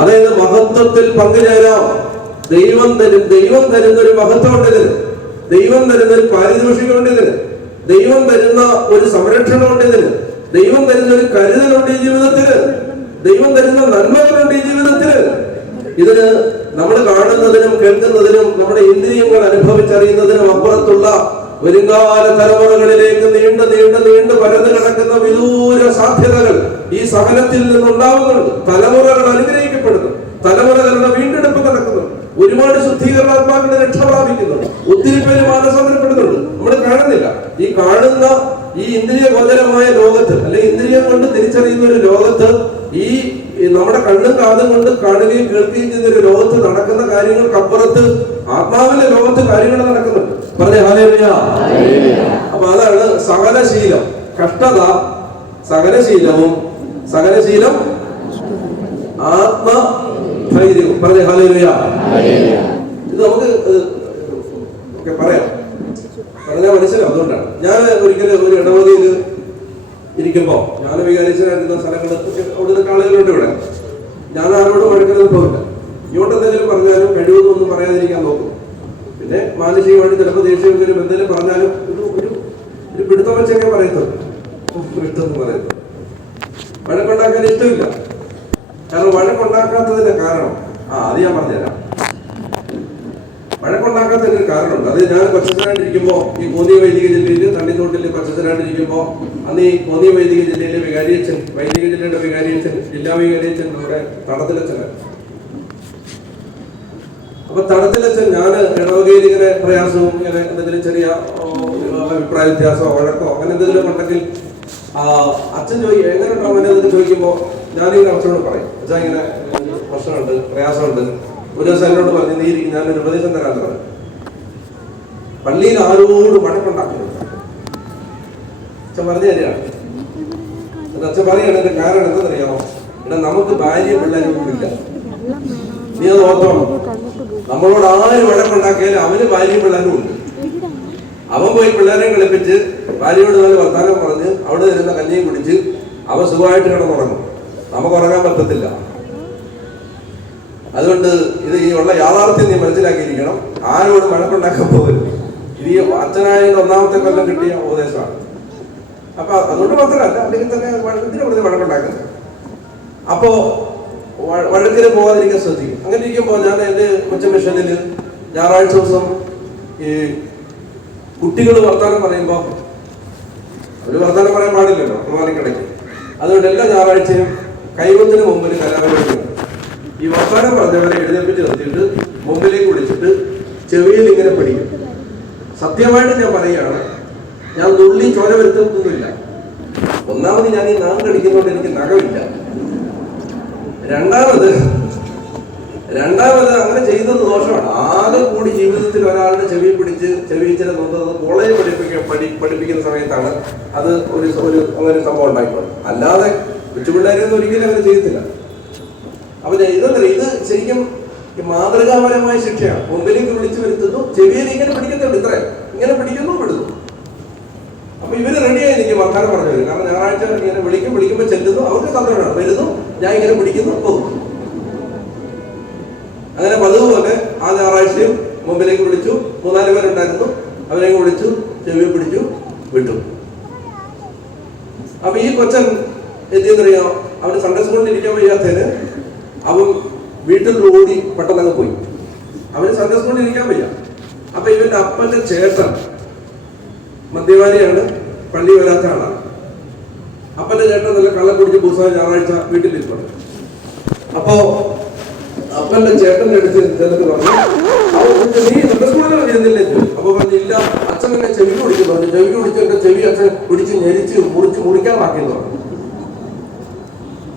അതായത് മഹത്വത്തിൽ പങ്കുചേരാം. ദൈവം തരുന്ന ഒരു മഹത്വം ഉണ്ട് ഇതിന്. ദൈവം തരുന്ന ഒരു പാരിതോഷികമുണ്ട് ഇതിന്. ദൈവം തരുന്ന ഒരു സംരക്ഷണമുണ്ട് ഇതിന്. ദൈവം തരുന്ന ഒരു കരുതലുണ്ട് ഈ ജീവിതത്തില്. ദൈവം തരുന്ന നന്മകളുണ്ട് ഈ ജീവിതത്തില്. ഇതിന് നമ്മൾ കാണുന്നതിനും കേൾക്കുന്നതിനും നമ്മുടെ ഇന്ദ്രിയങ്ങൾ അനുഭവിച്ചറിയുന്നതിനും അപ്പുറത്തുള്ള വരുംകാല തലമുറകളിലേക്ക് നീണ്ടു പരന്നു കിടക്കുന്ന വിദൂര സാധ്യതകൾ ഈ സഹനത്തിൽ നിന്നുണ്ടാവുന്നുണ്ട്. തലമുറകൾ അനുഗ്രഹിക്കപ്പെടുന്നു. തലമുറകളുടെ വീണ്ടെടുപ്പ് നടക്കുന്നു. ഒരുപാട് ശുദ്ധീകരണാത്മാക്കളുടെ രക്ഷ പ്രാപിക്കുന്നു. ഒത്തിരി പേര് മാനസാന്തരപ്പെടുന്നുണ്ട്. നമ്മൾ കാണുന്നില്ല. ഈ കാണുന്ന ഈ ഇന്ദ്രിയ ഗോചരമായ ലോകത്ത്, അല്ലെങ്കിൽ ഇന്ദ്രിയം കൊണ്ട് തിരിച്ചറിയുന്ന ഒരു ലോകത്ത്, ഈ നമ്മുടെ കണ്ണും കാതും കൊണ്ട് കാണുകയും കേൾക്കുകയും ചെയ്യുന്ന ഒരു ലോകത്ത് നടക്കുന്ന കാര്യങ്ങൾക്കപ്പുറത്ത് ആത്മാവിന്റെ ലോകത്ത് കാര്യങ്ങൾ നടക്കുന്നുണ്ട്. പറഞ്ഞേ ഹല്ലേലൂയ. അപ്പൊ അതാണ് സകലശീലം. കഷ്ടത സകലശീലവും, സകലശീലം ആത്മധൈര്യവും. പറഞ്ഞേ ഹല്ലേലൂയ. ഇത് നമുക്ക് പറയാം, പറഞ്ഞാൽ മനസ്സിലാവും. അതുകൊണ്ടാണ് ഞാൻ ഒരിക്കലും ഒരു ഇടവകയിൽ ഇരിക്കുമ്പോ, ഞാൻ വികാരിച്ചതായിരുന്ന സ്ഥലങ്ങളിൽ അവിടുന്ന് ആളുകളുണ്ട് ഇവിടെ. ഞാൻ ആരോടും വഴക്കുന്നത് പോകില്ല. ഇങ്ങോട്ട് എന്തെങ്കിലും പറഞ്ഞാലും കഴിവൊന്നും പറയാതിരിക്കാൻ നോക്കും. പിന്നെ മാനസികമായിട്ട് ചിലപ്പോൾ ദേഷ്യമെങ്കിലും എന്തെങ്കിലും പറഞ്ഞാലും ഒരു പിടുത്തം വെച്ചൊക്കെ പറയത്തുള്ളൂ. പിടുത്തം പറയത്തുള്ളൂ. വഴക്കുണ്ടാക്കാൻ ഇഷ്ടമില്ല. കാരണം വഴക്കുണ്ടാക്കാത്തതിന്റെ കാരണം അത് ഞാൻ പറഞ്ഞുതരാം. വഴക്കുണ്ടാക്കാത്തതിന് ഒരു കാരണമുണ്ട്. അത് ഞാൻ കൊച്ചനായിട്ടിരിക്കുമ്പോ, ഈ കോന്നിയ വൈദിക ജില്ലയിൽ തണ്ണിത്തോട്ടിൽ കൊച്ചനായിട്ടിരിക്കുമ്പോ, അന്ന് ഈ കോന്നിയ വൈദിക ജില്ലയിലെ വികാരിയച്ഛൻ, വൈദിക ജില്ലയുടെ വികാരിയച്ഛൻ, ജില്ലാ വികാരിയച്ഛൻ നമ്മുടെ തടത്തിലച്ഛനാണ്. അപ്പൊ തടത്തിലച്ഛൻ, ഞാൻ ഇടവകയിൽ ഇങ്ങനെ പ്രയാസവും ഇങ്ങനെ എന്തെങ്കിലും ചെറിയ അഭിപ്രായ വ്യത്യാസമോ വഴക്കോ അങ്ങനെ എന്തെങ്കിലും ഉണ്ടെങ്കിൽ അച്ഛൻ എങ്ങനെ ഉണ്ടോ അങ്ങനെ എന്തെങ്കിലും ചോദിക്കുമ്പോ ഞാനിങ്ങനെ അച്ഛനോട് പറയും, അച്ഛാ ഇങ്ങനെ പ്രശ്നമുണ്ട്, പ്രയാസമുണ്ട്. ഒരു ദിവസം എന്നോട് പറഞ്ഞു, നീ ഞാനൊരു ഉപദേശം തരാന്ന് പറഞ്ഞു. പള്ളിയിൽ ആരോട് വഴക്കുണ്ടാക്കുന്നുണ്ട്. അച്ഛൻ പറഞ്ഞു തരികയാണ്. അച്ഛൻ പറയുകയാണ്, എന്റെ കാരണം എന്താണെന്നറിയാമോ? ഇവിടെ നമുക്ക് ഭാര്യ പിള്ളേരൊന്നും ഇല്ല. നീ അത് ഓർത്തോണം. നമ്മളോട് ആര് വഴക്കുണ്ടാക്കിയാലും അവന് ഭാര്യയും പിള്ളേരും ഉണ്ട്. അവൻ പോയി പിള്ളേരെ കളിപ്പിച്ച് ഭാര്യയോട് നല്ല വർത്താനം പറഞ്ഞ് അവിടെ ഇരുന്ന കഞ്ഞിയും കുടിച്ച് അവൻ സുഖമായിട്ട് കിടന്നുറങ്ങും. നമുക്ക് ഉറങ്ങാൻ പറ്റത്തില്ല. അതുകൊണ്ട് ഇത് ഈ ഉള്ള യാഥാർത്ഥ്യം നീ മനസ്സിലാക്കിയിരിക്കണം. ആരോടും വഴക്കുണ്ടാക്കാൻ പോകരുത്. ഇത് ഈ അച്ഛനായതിന്റെ ഒന്നാമത്തെ കൊല്ലം കിട്ടിയ ഉപദേശമാണ്. അപ്പൊ അതുകൊണ്ട് മാത്രമല്ല, അല്ലെങ്കിൽ തന്നെ ഇതിനെ വെറുതെ വഴക്കുണ്ടാക്കുന്നത്. അപ്പോ വഴക്കിന് പോകാതിരിക്കാൻ ശ്രദ്ധിക്കും. അങ്ങനെ ഇരിക്കുമ്പോൾ ഞാൻ എൻ്റെ കൊച്ച മിഷനിൽ ഞായറാഴ്ച ദിവസം ഈ കുട്ടികൾ വർത്താനം പറയുമ്പോൾ, അവര് വർത്താനം പറയാൻ പാടില്ലല്ലോ കുർബാനയ്ക്കിടയ്ക്ക്. അതുകൊണ്ട് എല്ലാ ഞായറാഴ്ചയും കൈവത്തിന് മുമ്പിൽ കലാപരിപാടിയാണ്. ഈ വർത്താനം പറഞ്ഞവരെ എഴുന്നേൽപ്പിച്ച് നിർത്തിയിട്ട് മുമ്പിലേക്ക് വിളിച്ചിട്ട് ചെവിയിൽ ഇങ്ങനെ പിടിക്കും. സത്യമായിട്ട് ഞാൻ പറയുകയാണ്, ഞാൻ നുള്ളി ചോര വരുത്തുന്നില്ല. ഒന്നാമത് ഞാൻ ഈ നാം കടിക്കുന്നതുകൊണ്ട് എനിക്ക് നഖമില്ല. രണ്ടാമത് അങ്ങനെ ചെയ്യുന്നത് ദോഷമാണ്. ആകെ കൂടി ജീവിതത്തിൽ ഒരാളുടെ ചെവി പിടിച്ച് ചെവിയിച്ചിനെ നോക്കുന്നത് കോളേജ് പഠിപ്പിക്കുന്ന സമയത്താണ് അത് ഒരു അങ്ങനെ സംഭവം ഉണ്ടായിക്കോളും. അല്ലാതെ കൊച്ചുപിള്ളേരെയൊന്നും ഒരിക്കലും അങ്ങനെ ചെയ്യത്തില്ല. അപ്പൊ ഇത് ശരിക്കും മാതൃകാപരമായ ശിക്ഷയാണ്. മുമ്പിലേക്ക് വിളിച്ചു വരുത്തുന്നു, ചെവിയിൽ ഇങ്ങനെ പിടിക്കത്തുള്ളൂ, ഇത്രയും ഇങ്ങനെ പിടിക്കുന്നു, വിടുന്നു. അപ്പൊ ഇവര് റെഡിയായി എനിക്ക് വർത്താനം പറഞ്ഞു വരും. കാരണം ഞായറാഴ്ച ഇങ്ങനെ വിളിക്കുമ്പോൾ ചെല്ലുന്നു, അവർക്ക് സന്തോഷമാണ്. വരുന്നു, ഞാൻ ഇങ്ങനെ പിടിക്കുന്നു, പോകുന്നു. അങ്ങനെ പതിവുപോലെ ആ ഞായറാഴ്ചയും മുമ്പിലേക്ക് വിളിച്ചു. 3-4 പേരുണ്ടായിരുന്നു. അവരെയും വിളിച്ചു, ചെവി പിടിച്ചു, വിട്ടു. അപ്പൊ ഈ കൊച്ചൻ എന്തെന്നറിയോ, അവന് സൺഡേ സ്കൂളിൽ ഇരിക്കാൻ വയ്യാത്തതിന് അവൻ വീട്ടിൽ ഓടി പെട്ടെന്നങ്ങ് പോയി. അവന് സൺഡേ സ്കൂളിൽ ഇരിക്കാൻ വയ്യ. അപ്പൊ ഇവന്റെ അപ്പന്റെ ചേട്ടൻ മദ്യപാനിയാണ്, പള്ളി വരാത്ത ആളാണ്. അപ്പന്റെ ചേട്ടൻ നല്ല കള്ളം കുടിച്ച് പുസ്തകം ഞായറാഴ്ച വീട്ടിലിരിപ്പുണ്ട്. അപ്പോ അപ്പന്റെ ചേട്ടന്റെ അടുത്ത് ചെന്നിട്ട് പറഞ്ഞു, നീ സൺഡേ സ്കൂളിൽ വരുന്നില്ലേ? അപ്പൊ പറഞ്ഞു, ഇല്ല, അച്ഛൻ എന്നെ ചെവി കുടിക്കുന്നു പറഞ്ഞു. ചെവി കുടിച്ച് എന്റെ ചെവി അച്ഛൻ പിടിച്ച് ഞെരിച്ച് മുറിക്കാൻ ബാക്കിയെന്ന് പറഞ്ഞു.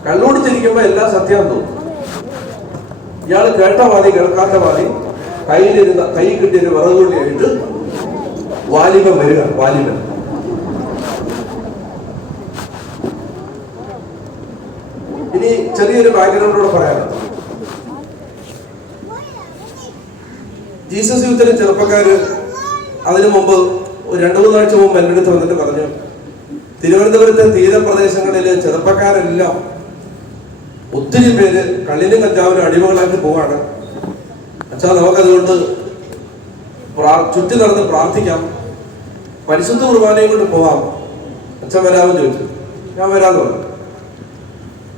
കള്ളുടിച്ചിരിക്കുമ്പോ എല്ലാം സത്യം തോന്നും. ഇയാള് കേട്ട വാദി കേൾക്കാത്ത വാദി കൈ കിട്ടിയൊരു വിറകുകൊണ്ടിയായിട്ട് വാലിബൻ വരിക. വാലിബൻ ഇനി ചെറിയൊരു ബാക്ക്ഗ്രൗണ്ടോടെ പറയാനുള്ളത്. ജീസസ് യൂത്തിലെ ചെറുപ്പക്കാര് അതിനു മുമ്പ് 2-3 ആഴ്ച മുമ്പ് എൻ്റെ അടുത്ത് വന്നിട്ട് പറഞ്ഞു, തിരുവനന്തപുരത്തെ തീരപ്രദേശങ്ങളിലെ ചെറുപ്പക്കാരെല്ലാം ഒത്തിരി പേര് കള്ളിനും കഞ്ചാവിനും അടിമകളാക്കി പോവാണ്. അച്ഛാ, നമുക്കതുകൊണ്ട് ചുറ്റി നടന്ന് പ്രാർത്ഥിക്കാം, പരിശുദ്ധ കുർബാനയും കൊണ്ട് പോവാം, അച്ഛൻ വരാമെന്ന് ചോദിച്ചു. ഞാൻ വരാമെന്ന് പറഞ്ഞു.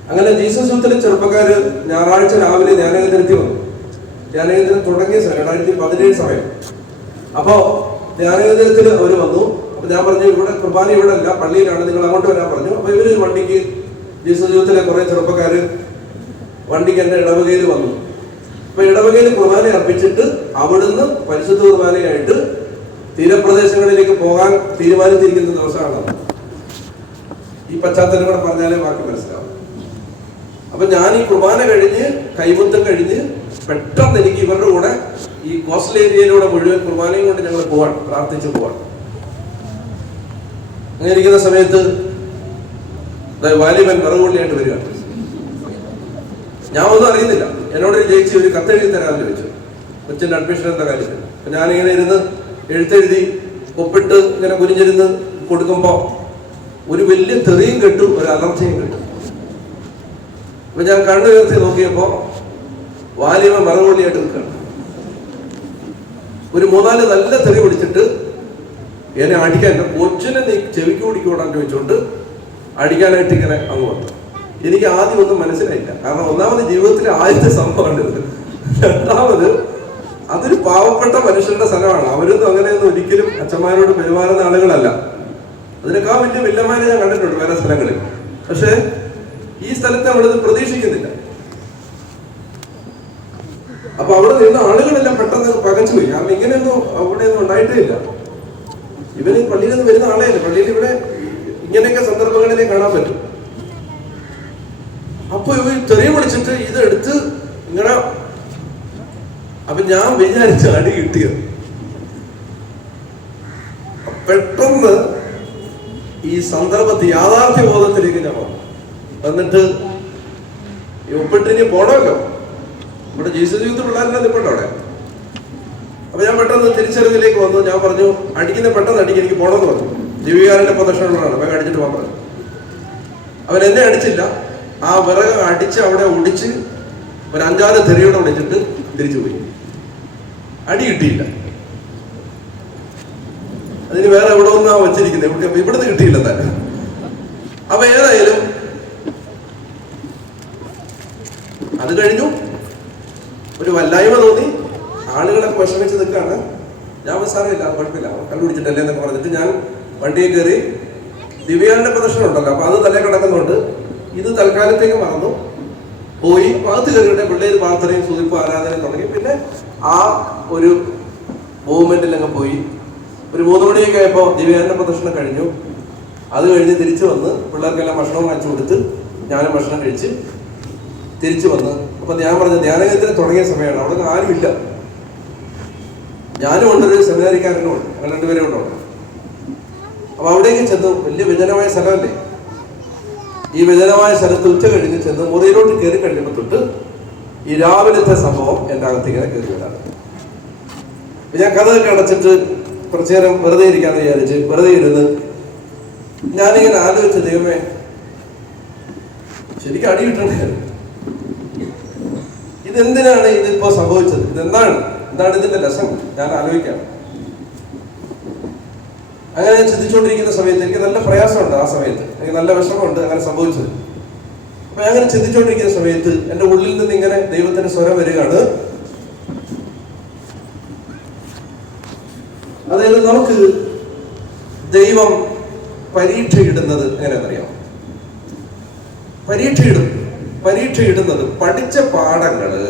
അങ്ങനെ ജീസസ് യൂത്തിലെ ചെറുപ്പക്കാര് ഞായറാഴ്ച രാവിലെ ധ്യാനകേന്ദ്രത്തിൽ വന്നു. ധ്യാനകേന്ദ്രം തുടങ്ങിയ 2017 സമയം. അപ്പോ ധ്യാനകേന്ദ്രത്തിൽ അവർ വന്നു. അപ്പൊ ഞാൻ പറഞ്ഞു, ഇവിടെ കുർബാന ഇവിടെ അല്ല, പള്ളിയിലാണ്, നിങ്ങൾ അങ്ങോട്ട് വരാൻ പറഞ്ഞു. അപ്പൊ ഇവര് വണ്ടിക്ക്, ജീസസ് യൂത്തിലെ കുറെ ചെറുപ്പക്കാര് വണ്ടിക്ക് എന്റെ ഇടവകയിൽ വന്നു. അപ്പൊ ഇടവകയിൽ കുർബാന അർപ്പിച്ചിട്ട് അവിടുന്ന് പരിശുദ്ധ കുർബാനയായിട്ട് തീരപ്രദേശങ്ങളിലേക്ക് പോകാൻ തീരുമാനിച്ചിരിക്കുന്ന ദിവസമാണ്. ഈ പശ്ചാത്തലം കൂടെ പറഞ്ഞാലേ ബാക്കി മനസ്സിലാവും. അപ്പൊ ഞാൻ ഈ കുർബാന കഴിഞ്ഞ് കൈമുത്തം കഴിഞ്ഞ് പെട്ടെന്ന് എനിക്ക് ഇവരുടെ കൂടെ ഈ കോസ്റ്റൽ ഏരിയയിലൂടെ മുഴുവൻ കുർബാനയും കൊണ്ട് ഞങ്ങൾ പോവാൻ, പ്രാർത്ഥിച്ചു പോവാൻ. അങ്ങനെ ഇരിക്കുന്ന സമയത്ത് വാലിബൻ വിറകുള്ളിയായിട്ട് വരിക. ഞാൻ ഒന്നും അറിയുന്നില്ല. എന്നോടൊരു ചേച്ചി ഒരു കത്തെഴുതി തരാമെന്ന് ചോദിച്ചു, കൊച്ചിന്റെ അഡ്മിഷൻ എന്ന കാര്യത്തിൽ. അപ്പൊ ഞാനിങ്ങനെ ഇരുന്ന് എഴുത്തെഴുതി ഒപ്പിട്ട് ഇങ്ങനെ കുനിഞ്ഞിരുന്ന് കൊടുക്കുമ്പോ ഒരു വലിയ തെറിയും കേട്ടു, ഒരു അലർച്ചയും കേട്ടു. അപ്പൊ ഞാൻ കണ്ണു ഉയർത്തി നോക്കിയപ്പോ വാലിബൻ വിറകുള്ളിയായിട്ട് നിൽക്കുകയാണ്. ഒരു 3-4 നല്ല തെറി പിടിച്ചിട്ട് എന്നെ അടിക്കാൻ, കൊച്ചിനെ നീ ചെവിക്ക് പിടിക്കൂടാന്ന് ചോദിച്ചുകൊണ്ട് അടിക്കാനായിട്ട് ഇങ്ങനെ അങ്ങ് വന്നു. എനിക്ക് ആദ്യം ഒന്നും മനസ്സിലായില്ല. കാരണം ഒന്നാമത് ജീവിതത്തിലെ ആദ്യത്തെ സംഭവമാണ് ഇത്. രണ്ടാമത് അതൊരു പാവപ്പെട്ട മനുഷ്യരുടെ സ്ഥലമാണ്. അവരൊന്നും അങ്ങനെയൊന്നും ഒരിക്കലും അച്ഛന്മാരോട് പെരുമാറുന്ന ആളുകളല്ല. അതിനേക്കാൾ വലിയ വില്ലന്മാരെ ഞാൻ കണ്ടിട്ടുണ്ട് വേറെ സ്ഥലങ്ങളിൽ. പക്ഷെ ഈ സ്ഥലത്ത് നമ്മളിത് പ്രതീക്ഷിക്കുന്നില്ല. അപ്പൊ അവിടെ നിന്ന് ആളുകളെല്ലാം പെട്ടെന്ന് പകച്ചു പോയി. കാരണം ഇങ്ങനെയൊന്നും അവിടെയൊന്നും ഉണ്ടായിട്ടേ ഇല്ല. ഇവന് പള്ളിയിൽ നിന്ന് വരുന്ന ആളെയല്ല. പള്ളിയിൽ ഇവിടെ ഇങ്ങനെയൊക്കെ സന്ദർഭങ്ങളിലേ കാണാൻ പറ്റും. അപ്പൊ ഇവ തെറിയ വിളിച്ചിട്ട് ഇതെടുത്ത് ഇങ്ങനെ, അപ്പൊ ഞാൻ വിചാരിച്ച അടി കിട്ടിയത്. പെട്ടെന്ന് ഈ സന്ദർഭത്തിൽ യാഥാർത്ഥ്യ ബോധത്തിലേക്ക് ഞാൻ വന്നിട്ട് ഒപ്പിട്ടിനി പോണമല്ലോ, ഇവിടെ ജീസസ് യൂത്ത് പിള്ളേരെല്ലാം നിൽപ്പുണ്ട് അവിടെ. അപ്പൊ ഞാൻ പെട്ടെന്ന് തിരിച്ചറിവിലേക്ക് വന്നു. ഞാൻ പറഞ്ഞു, അടിക്കുന്ന പെട്ടെന്ന് അടിക്കും, എനിക്ക് പോണമെന്ന് പറഞ്ഞു. ജീവികാരന്റെ പ്രദർശനങ്ങളാണ്, വേഗം അടിച്ചിട്ട് പോകാൻ പറഞ്ഞു. അവൻ എന്നെ അടിച്ചില്ല. ആ വിറക് അടിച്ച് അവിടെ ഒടിച്ച് ഒരു 5-6 തെറിയോടെ ഒടിച്ചിട്ട് തിരിച്ചു പോയി. അടി കിട്ടിയില്ല. അതിന് വേറെ എവിടെ ഒന്നാ വെച്ചിരിക്കുന്നത്, ഇവിടുന്ന് കിട്ടിയില്ല തന്നെ. അപ്പൊ ഏതായാലും അത് കഴിഞ്ഞു. ഒരു വല്ലായ്മ തോന്നി, ആളുകളൊക്കെ വിഷമിച്ച് നിൽക്കുകയാണ്. ഞാൻ സാരമില്ല, കുഴപ്പമില്ല, കണ്ടുപിടിച്ചിട്ടല്ലേ എന്നൊക്കെ പറഞ്ഞിട്ട് ഞാൻ വണ്ടിയെ കയറി. ദിവ്യാന്റെ പ്രദർശനം ഉണ്ടല്ലോ, അപ്പൊ അത് തലേ കിടക്കുന്നുണ്ട്. ഇത് തൽക്കാലത്തേക്ക് മറന്നു പോയി. ഭാഗത്ത് കയറിയിട്ട് പിള്ളേർ പ്രാർത്ഥനയും സുതിപ്പ് ആരാധനയും തുടങ്ങി. പിന്നെ ആ ഒരു മൂവ്മെന്റിലങ്ങ് പോയി. ഒരു 3 മണിയൊക്കെ ആയപ്പോൾ ദിവ്യാന്റെ പ്രദർശനം കഴിഞ്ഞു. അത് കഴിഞ്ഞ് തിരിച്ചു വന്ന് പിള്ളേർക്കെല്ലാം ഭക്ഷണവും വാങ്ങിച്ചു കൊടുത്ത് ഞാനും ഭക്ഷണം കഴിച്ച് തിരിച്ചു വന്ന്. അപ്പൊ ഞാൻ പറഞ്ഞ ധ്യാനകേന്ദ്രം തുടങ്ങിയ സമയമാണ്. അവിടെ ആരുമില്ല. ഞാനും ഉണ്ടൊരു സെമിനാരിക്കാരനും ഉണ്ട്. അങ്ങനെ 2 പേരും ഉണ്ടോ. അപ്പൊ അവിടേക്ക് ചെന്നു. വലിയ വിജനമായ സ്ഥലമല്ലേ. ഈ വിജനമായ സ്ഥലത്ത് ഉച്ച കഴിഞ്ഞ് ചെന്ന് മുറിയിലോട്ട് കയറി കഴിയുമ്പോൾ തൊട്ട് ഈ രാവിലത്തെ സംഭവം എൻ്റെ അകത്തിങ്ങനെ കയറി വരാറ്. ഞാൻ കഥയൊക്കെ അടച്ചിട്ട് കുറച്ചു നേരം വെറുതെ ഇരിക്കാന്ന് വിചാരിച്ച് വെറുതെ ഇരുന്ന് ഞാനിങ്ങനെ ആലോചിച്ച, ദൈവമേ, ശരിക്കും അടി കിട്ടണ്ടായിരുന്നു. ഇതെന്തിനാണ് ഇതിപ്പോ സംഭവിച്ചത്? എന്താണ് ഇതിന്റെ ലെസൺ? ഞാൻ ആലോചിക്കാം. അങ്ങനെ ഞാൻ ചിന്തിച്ചുകൊണ്ടിരിക്കുന്ന സമയത്ത് എനിക്ക് നല്ല പ്രയാസമുണ്ട്. ആ സമയത്ത് എനിക്ക് നല്ല വിഷമമുണ്ട് അങ്ങനെ സംഭവിച്ചത്. അപ്പൊ ഞാൻ അങ്ങനെ ചിന്തിച്ചുകൊണ്ടിരിക്കുന്ന സമയത്ത് എന്റെ ഉള്ളിൽ നിന്ന് ഇങ്ങനെ ദൈവത്തിന്റെ സ്വരം വരികയാണ്. അതായത് നമുക്ക് ദൈവം പരീക്ഷയിടുന്നത് എങ്ങനെയാണെന്നറിയാം? പരീക്ഷയിടുന്നത് പഠിച്ച പാഠങ്ങള്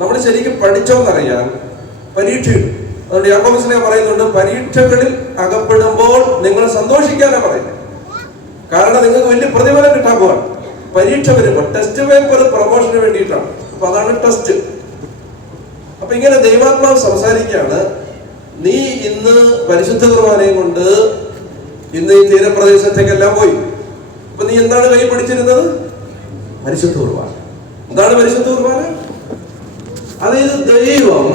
നമ്മൾ ശരിക്കും പഠിച്ചോന്നറിയാൻ പരീക്ഷയിടും. അതുകൊണ്ട് യാക്കോബ് പറയുന്നുണ്ട്, പരീക്ഷകളിൽ അകപ്പെടുമ്പോൾ നിങ്ങൾ സന്തോഷിക്കാനാ പറയുന്നത്. കാരണം നിങ്ങൾക്ക് വലിയ പ്രതിഫലം കിട്ടാൻ പോവാണ്. പരീക്ഷ വരുമ്പോൾ ടെസ്റ്റ് പേപ്പർ പ്രൊമോഷന് വേണ്ടിയിട്ടാണ്. അപ്പൊ അതാണ് ടെസ്റ്റ്. അപ്പൊ ഇങ്ങനെ ദൈവാത്മാവ് സംസാരിക്കുകയാണ്, നീ ഇന്ന് പരിശുദ്ധ കുർബാനയും കൊണ്ട് ഇന്ന് ഈ തീരപ്രദേശത്തേക്കെല്ലാം പോയി. അപ്പൊ നീ എന്താണ് കൈ പിടിച്ചിരുന്നത്? പരിശുദ്ധ കുർബാന. എന്താണ് പരിശുദ്ധ കുർബാന? അതായത് ദൈവം,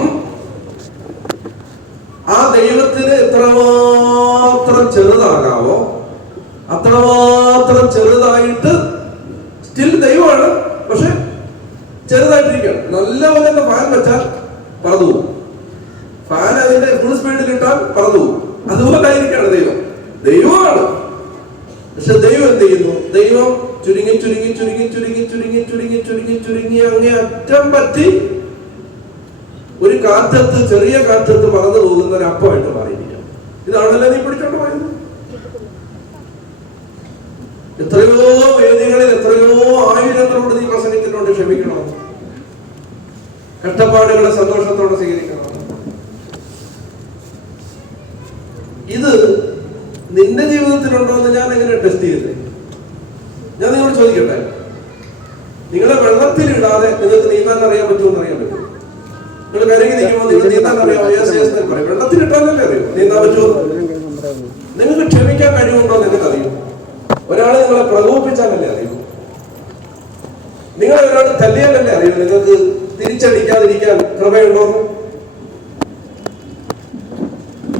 ആ ദൈവത്തിന് എത്രമാത്രം ചെറുതാകാവോ അത്രമാത്രം ചെറുതായിട്ട് സ്റ്റിൽ ദൈവമാണ്, പക്ഷെ ചെറുതായിട്ടിരിക്കുകയാണ്. നല്ലപോലെ തന്നെ ഫാൻ വെച്ചാൽ പറന്നു പോകും, ഫാൻ അതിന്റെ ഫുൾ സ്പീഡിൽ ഇട്ടാൽ പറന്നു പോകും. അതുപോലെ ആയിരിക്കുകയാണ് ദൈവം. ദൈവമാണ്, പക്ഷെ ദൈവം എന്ത് ചെയ്യുന്നു? ദൈവം ചുരുങ്ങി ചുരുങ്ങി ചുരുങ്ങി ചുരുങ്ങി ചുരുങ്ങി ചുരുങ്ങി ചുരുങ്ങി ചുരുങ്ങി അങ്ങേ അറ്റം പറ്റി ഒരു കാറ്റത്ത്, ചെറിയ കാറ്റത്ത് പറന്നു പോകുന്ന ഒരു അപ്പമായിട്ട് മാറിയിരിക്കുകയാണ്. ഇതാണല്ലോ നീ പിടിച്ചോണ്ട് പോയത്. എത്രയോ വേദികളിൽ എത്രയോ ആയിരങ്ങളോട് നീ പ്രസംഗിച്ചിട്ടുണ്ട്. ക്ഷമിക്കണം, കഷ്ടപ്പാടുകളെ സന്തോഷത്തോടെ സ്വീകരിക്കണം. ഇത് നിന്റെ ജീവിതത്തിലുണ്ടോ എന്ന് ഞാൻ എങ്ങനെ ടെസ്റ്റ് ചെയ്തേ? ഞാൻ നിങ്ങളോട് ചോദിക്കട്ടെ, നിങ്ങളെ വെള്ളത്തിലിടാതെ നിങ്ങൾക്ക് നീന്താൻ അറിയാൻ പറ്റുമെന്ന് അറിയാൻ പറ്റും? നിങ്ങൾ കരകി നിൽക്കുമ്പോൾ നിങ്ങൾ നീന്താൻ അറിയാമോ? പറയും. വെള്ളത്തിലിട്ടാലല്ലേ അറിയോ നീന്താൻ പറ്റുമോ? നിങ്ങൾക്ക് ക്ഷമിക്കാൻ കഴിവുണ്ടോ നിങ്ങൾക്ക് അറിയൂ? ഒരാളെ നിങ്ങളെ പ്രകോപിപ്പിച്ചാലല്ലേ അറിയൂ? നിങ്ങളെ ഒരാൾ തല്ലിയാലല്ലേ അറിയൂ നിങ്ങൾക്ക് തിരിച്ചടിക്കാതിരിക്കാൻ കൃപയുണ്ടോന്ന്?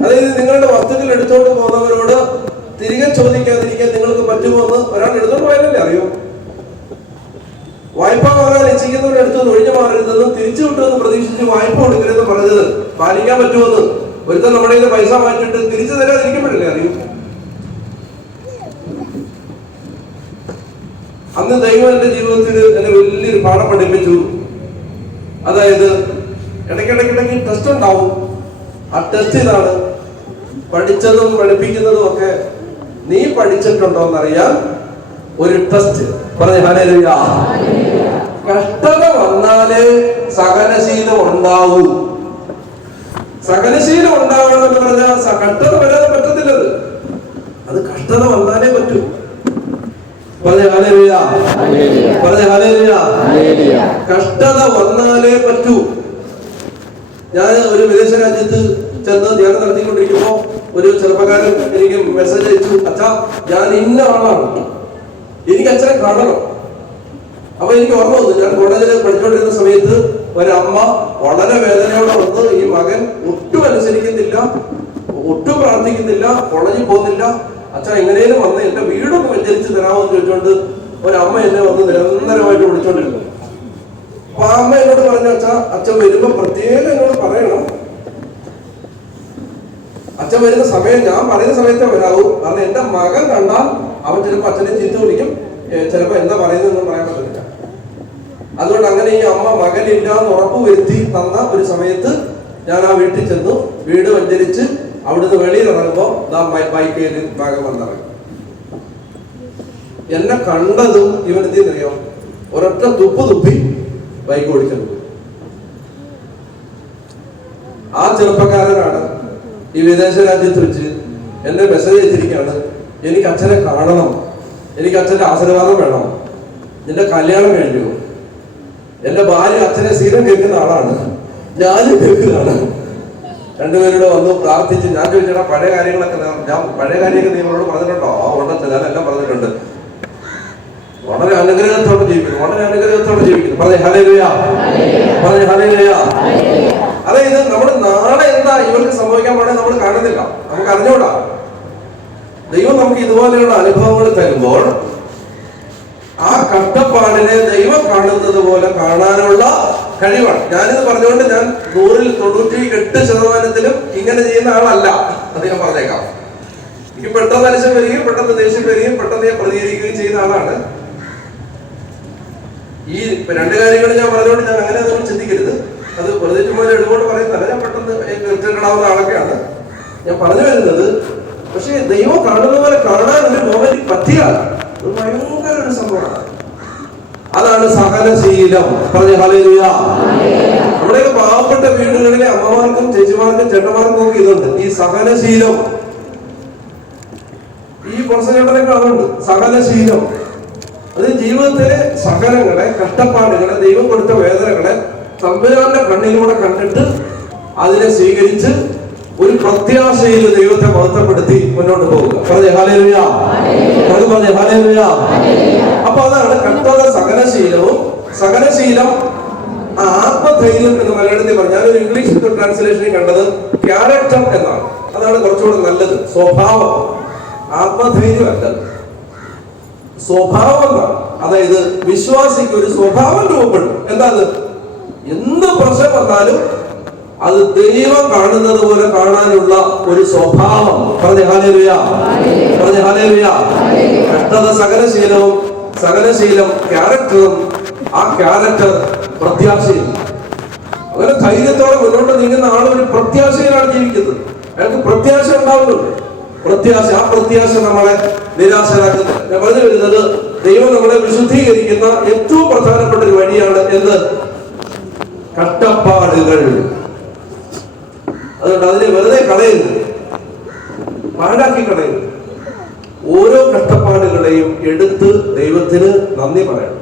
അതായത് നിങ്ങളുടെ വസ്തുക്കൾ എടുത്തോണ്ട് പോകുന്നവരോട് തിരികെ ചോദിക്കാതിരിക്കാൻ നിങ്ങൾക്ക് പറ്റുമോ എന്ന് ഒരാൾ എടുത്തോണ്ട് പോയാലല്ലേ അറിയോ? വായ്പ വാങ്ങാൻ ഇച്ഛിക്കുന്നവരെടുത്ത് ഒഴിഞ്ഞു മാറരുതെന്നും തിരിച്ചു കിട്ടുമെന്ന് പ്രതീക്ഷിച്ച് വായ്പ കൊടുക്കരുതെന്ന് പറഞ്ഞത് പാലിക്കാൻ പറ്റുമെന്ന് ഒരുത്തൻ നമ്മുടെ കയ്യിൽ പൈസ മാറ്റിട്ട് തിരിച്ചു തരാതിരിക്കുമ്പോഴല്ലേ അറിയൂ? അന്ന് ദൈവം എന്റെ ജീവിതത്തിൽ എന്നെ വലിയൊരു പാഠം പഠിപ്പിച്ചു. അതായത് ഇടയ്ക്കിടയ്ക്കിടയ്ക്ക് ടെസ്റ്റ് ഉണ്ടാവും. ആ ടെസ്റ്റ് ഇതാണ്: പഠിച്ചതും പഠിപ്പിക്കുന്നതും ഒക്കെ നീ പഠിച്ചിട്ടുണ്ടോ എന്നറിയാൻ ഒരു ടെസ്റ്റ്. പറഞ്ഞ ഹല്ലേലൂയ. കഷ്ടത വന്നാലേ സഹനശീലം ഉണ്ടാവൂ. സഹനശീലം ഉണ്ടാവണമെന്ന് പറഞ്ഞാൽ കഷ്ടത വരാതെ പറ്റത്തില്ലത്. അത് കഷ്ടത വന്നാലേ പറ്റൂ. പറഞ്ഞ ഹല്ലേലൂയ, പറഞ്ഞ ഹല്ലേലൂയ. കഷ്ടത വന്നാലേ പറ്റൂ. ഞാൻ ഒരു വിദേശ രാജ്യത്ത് ചെന്ന് ധ്യാനം നടത്തിക്കൊണ്ടിരിക്കുമ്പോ ഒരു ചെറുപ്പക്കാരൻ എനിക്ക് മെസ്സേജ് അയച്ചു: അച്ഛാ, ഞാൻ ഇന്ന ആളാണ്, എനിക്ക് അച്ഛനെ കാണണം. അപ്പൊ എനിക്ക് ഓർമ്മ വന്നു, ഞാൻ കോളേജിൽ പഠിച്ചുകൊണ്ടിരുന്ന സമയത്ത് ഒരമ്മ വളരെ വേദനയോടെ വന്ന്, ഈ മകൻ ഒട്ടും അനുസരിക്കുന്നില്ല, ഒട്ടും പ്രാർത്ഥിക്കുന്നില്ല, കോളേജിൽ പോകുന്നില്ല, അച്ഛാ എങ്ങനെയും വന്ന് എന്റെ വീടൊന്ന് വെഞ്ചരിച്ച് തരാമോ എന്ന് ചോദിച്ചുകൊണ്ട് ഒരമ്മ എന്നെ വന്ന് നിരന്തരമായിട്ട് വിളിച്ചോണ്ടിരുന്നു. അപ്പൊ ആ അമ്മ എന്നോട് പറഞ്ഞു: അച്ഛാ, അച്ഛൻ വരുമ്പോ പ്രത്യേകം എന്നോട് പറയണം. അച്ഛൻ വരുന്ന സമയം ഞാൻ പറയുന്ന സമയത്തേ വരാവൂ. കാരണം എന്റെ മകൻ കണ്ടാൽ അവൻ ചിലപ്പോ അച്ഛനെ ചീത്ത വിളിക്കും, ചിലപ്പോ എന്താ പറയുന്നതെന്നും പറയാൻ പറ്റില്ല. അതുകൊണ്ട് അങ്ങനെ ഈ അമ്മ മകനില്ല എന്ന് ഉറപ്പ് വരുത്തി തന്ന ഒരു സമയത്ത് ഞാൻ ആ വീട്ടിൽ ചെന്നു. വീട് വെഞ്ചരിച്ച് അവിടുന്ന് വെളിയിൽ ഇറങ്ങുമ്പോ ബൈക്കിൽ മകൻ വന്നിറങ്ങി. എന്നെ കണ്ടതും ഇവൻ എന്തെന്നറിയോ, ഒരൊറ്റ തുപ്പ് തുപ്പി ബൈക്ക് ഓടിച്ചത്. ആ ചെറുപ്പക്കാരനാണ് ഈ വിദേശ രാജ്യത്ത് വെച്ച് എന്നെ മെസ്സേജ് അയച്ചിരിക്കുകയാണ്: എനിക്ക് അച്ഛനെ കാണണം, എനിക്ക് അച്ഛന്റെ ആശീർവാദം വേണം, നിന്റെ കല്യാണം കഴിഞ്ഞു, എന്റെ ഭാര്യ അച്ഛനെ സ്ഥിരം കേൾക്കുന്ന ആളാണ്, ഞാനും കേൾക്കുന്നതാണ്. രണ്ടുപേരോട് വന്നു പ്രാർത്ഥിച്ച്. ഞാൻ ചോദിച്ചാ പഴയ കാര്യങ്ങളൊക്കെ ഞാൻ പഴയ കാര്യമൊക്കെ നിങ്ങളോട് പറഞ്ഞിട്ടുണ്ടോ? ആ ഉണ്ടെന്ന് ഞാനെല്ലാം പറഞ്ഞിട്ടുണ്ട്. വളരെ അനുഗ്രഹത്തോടെ ജീവിക്കുന്നു, വളരെ അനുഗ്രഹത്തോടെ ജീവിക്കുന്നു. പറഞ്ഞേ ഹല്ലേലൂയ, പറഞ്ഞേ ഹല്ലേലൂയ. അതായത് നമ്മുടെ നാളെ എന്താ ഇവർക്ക് സംഭവിക്കാൻ പാടെ നമ്മൾ കാണുന്നില്ല, നമുക്ക് അറിഞ്ഞൂടാ. ദൈവം നമുക്ക് ഇതുപോലെയുള്ള അനുഭവങ്ങൾ തരുമ്പോൾ ആ കഷ്ടപ്പാടിനെ ദൈവം കാണുന്നത് പോലെ കാണാനുള്ള കഴിവാണ്. ഞാനിത് പറഞ്ഞുകൊണ്ട് ഞാൻ 100-ൽ 98% ഇങ്ങനെ ചെയ്യുന്ന ആളല്ല, അത് ഞാൻ പറഞ്ഞേക്കാം. എനിക്ക് പെട്ടെന്ന് അനുശം വരികയും പെട്ടെന്ന് ദേഷ്യം വരികയും പെട്ടെന്ന് ഞാൻ പ്രതികരിക്കുകയും ചെയ്യുന്ന ആളാണ്. ഈ രണ്ട് കാര്യങ്ങൾ ഞാൻ പറഞ്ഞുകൊണ്ട് ഞാൻ അങ്ങനെ നിങ്ങൾ ചിന്തിക്കരുത്. അത് വെറുതെ ചുമ്മാ എടുക്കൊണ്ട് പറയുന്നതല്ല, ഞാൻ പെട്ടെന്ന് കിടാവുന്ന ആളൊക്കെയാണ് ഞാൻ പറഞ്ഞു വരുന്നത്. പക്ഷെ ദൈവം കാണുന്ന പോലെ കാണാൻ ഒരു മൊമെന്റ് പറ്റിയാൽ അത് ഭയങ്കര ഒരു സംഭവമാണ്. അതാണ് സഹനശീലം. പറഞ്ഞ ഹല്ലേലൂയ. നമ്മുടെയൊക്കെ പാവപ്പെട്ട വീടുകളിലെ അമ്മമാർക്കും ചേച്ചിമാർക്കും ചേട്ടന്മാർക്കും ഒക്കെ ഇതുണ്ട്, ഈ സഹനശീലം. ഈ പുറസേട്ടനൊക്കെ അതുണ്ട്, സഹനശീലം. അത് ജീവിതത്തിലെ സഹനങ്ങളെ, കഷ്ടപ്പാടുകളെ, ദൈവം കൊടുത്ത വേദനകളെ തമ്പുരാന്റെ കണ്ണിലൂടെ കണ്ടിട്ട് അതിനെ സ്വീകരിച്ച് ഒരു ഒരു പ്രത്യാശയിൽ ദൈവത്തെ മഹത്വപ്പെടുത്തി മുന്നോട്ട് പോകുക. പറഞ്ഞേ ഹല്ലേലൂയ, പറഞ്ഞേ ഹല്ലേലൂയ. അപ്പൊ അതാണ് കഷ്ടത സഹനശീലവും. സഹനശീലം ആത്മധൈര്യം എന്ന് മലയാളത്തിൽ പറഞ്ഞു. ഞാനൊരു ഇംഗ്ലീഷ് ട്രാൻസ്ലേഷനിൽ കണ്ടത് ക്യാരക്ടർ എന്നാണ്. അതാണ് കുറച്ചുകൂടെ നല്ലത്. സ്വഭാവം, ആത്മധൈര്യം അല്ല, സ്വഭാവം എന്നാണ്. അതായത് വിശ്വാസിക്ക് ഒരു സ്വഭാവം രൂപപ്പെടും. എന്താ അത്? എന്ത് പ്രശ്നം വന്നാലും അത് ദൈവം കാണുന്നത് പോലെ കാണാനുള്ള ഒരു സ്വഭാവം. പറഞ്ഞേ ഹല്ലേലൂയ, പറഞ്ഞേ ഹല്ലേലൂയ. കഷ്ടത സഹനശീലവും, സഹനശീലം ക്യാരക്ടറും, ആ ക്യാരക്ടർ പ്രത്യാശയും. അങ്ങനെ ധൈര്യത്തോടെ മുന്നോട്ട് നീങ്ങുന്ന ആൾ ഒരു പ്രത്യാശയിലാണ് ജീവിക്കുന്നത്. അയാൾക്ക് പ്രത്യാശ ഉണ്ടാവുന്നുണ്ട്. പ്രത്യാശ, ആ പ്രത്യാശ നമ്മളെ നിരാശരാക്കുന്നത്. ഞാൻ പറഞ്ഞു വരുന്നത്, ദൈവം നമ്മളെ വിശുദ്ധീകരിക്കുന്ന ഏറ്റവും പ്രധാനപ്പെട്ട ഒരു വഴിയാണ് എന്ത്? കഷ്ടപ്പാടുകൾ. അതുകൊണ്ട് അതിനെ വെറുതെ കളയരുത്, പാഴാക്കി കളയരുത്. ഓരോ കഷ്ടപ്പാടുകളെയും എടുത്ത് ദൈവത്തിന് നന്ദി പറയണം.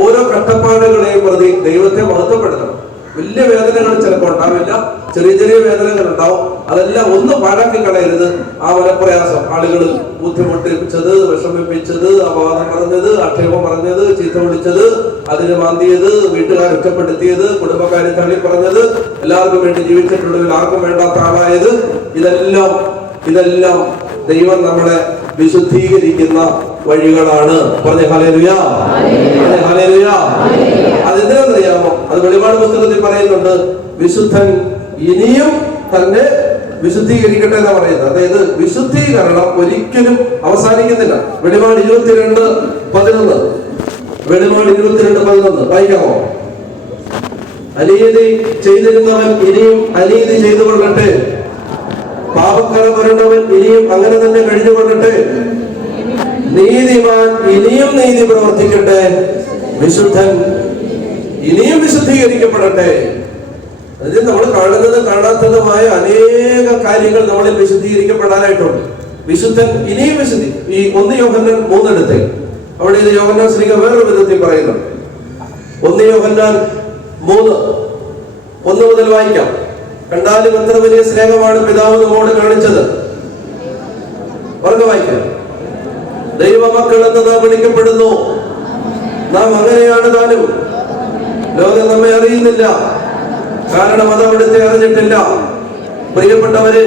ഓരോ കഷ്ടപ്പാടുകളെയും പ്രതി ദൈവത്തെ മഹത്വപ്പെടുത്തണം. വലിയ വേദനകൾ ചിലപ്പോൾ ഉണ്ടാവില്ല, ചെറിയ ചെറിയ വേദനകൾ ഉണ്ടാവും. അതെല്ലാം ഒന്നും പാഴാക്കി കളയരുത്. ആ മനപ്രയാസം, ആളുകൾ ബുദ്ധിമുട്ടിച്ചത്, വിഷമിപ്പിച്ചത്, അപവാദം പറഞ്ഞത്, ആക്ഷേപം പറഞ്ഞത്, ചീത്ത വിളിച്ചത്, അതിന് മാന്തിയത്, വീട്ടുകാർ ഒറ്റപ്പെടുത്തിയത്, കുടുംബക്കാരെ തള്ളി പറഞ്ഞത്, എല്ലാവർക്കും വേണ്ടി ജീവിച്ചിട്ടുള്ളവർ ആർക്കും വേണ്ടാത്ത ആളായത്, ഇതെല്ലാം ദൈവം നമ്മളെ വിശുദ്ധീകരിക്കുന്ന വഴികളാണ്. പറഞ്ഞേ ഹല്ലേലൂയ, ഹല്ലേലൂയ. അതെന്തിനാണെന്നറിയാമോ? അത് വെളിപാട് പുസ്തകത്തിൽ പറയുന്നുണ്ട്, വിശുദ്ധൻ ഇനിയും തന്നെ വിശുദ്ധീകരിക്കട്ടെ എന്നാ പറയുന്നത്. അതായത് വിശുദ്ധീകരണം ഒരിക്കലും അവസാനിക്കുന്നില്ല. വെളിപാട് 22:11, വെളിപാട് 22:11 വായിക്കാമോ? അനീതി ചെയ്തിരുന്നവൻ ഇനിയും അനീതി ചെയ്തു കൊള്ളട്ടെ, പാപക്കര പുരണ്ടവൻ ഇനിയും അങ്ങനെ തന്നെ കഴിഞ്ഞുകൊള്ളട്ടെ, നീതിമാൻ ഇനിയും നീതി പ്രവർത്തിക്കട്ടെ, വിശുദ്ധൻ ഇനിയും വിശുദ്ധീകരിക്കപ്പെടട്ടെ. അതിൽ നമ്മൾ കാണുന്നത് കാണാത്തതുമായ അനേക കാര്യങ്ങൾ നമ്മളിൽ വിശുദ്ധീകരിക്കപ്പെടാനായിട്ടുണ്ട്. വിശുദ്ധൻ ഇനിയും വിശുദ്ധി. ഈ 1 യോഹന്നാൻ 3 അവിടെ ഇത് യോഹന്നാൻ ശ്ലീഹ വേറൊരു വിധത്തിൽ പറയുന്നുണ്ട്. 1 യോഹന്നാൻ 3:1 മുതൽ വായിക്കാം. കണ്ടാലും എത്ര വലിയ സ്നേഹമാണ് പിതാവ് നമ്മോട് കാണിച്ചത്. പറഞ്ഞു വായിക്കാം. ദൈവമക്കൾ എന്ന് നാം വിളിക്കപ്പെടുന്നു, നാം അങ്ങനെയാണ് താനും. ലോകം നമ്മെ അറിയുന്നില്ല, കാരണം അത് അവിടുത്തെ അറിഞ്ഞിട്ടില്ല. പ്രിയപ്പെട്ടവര്,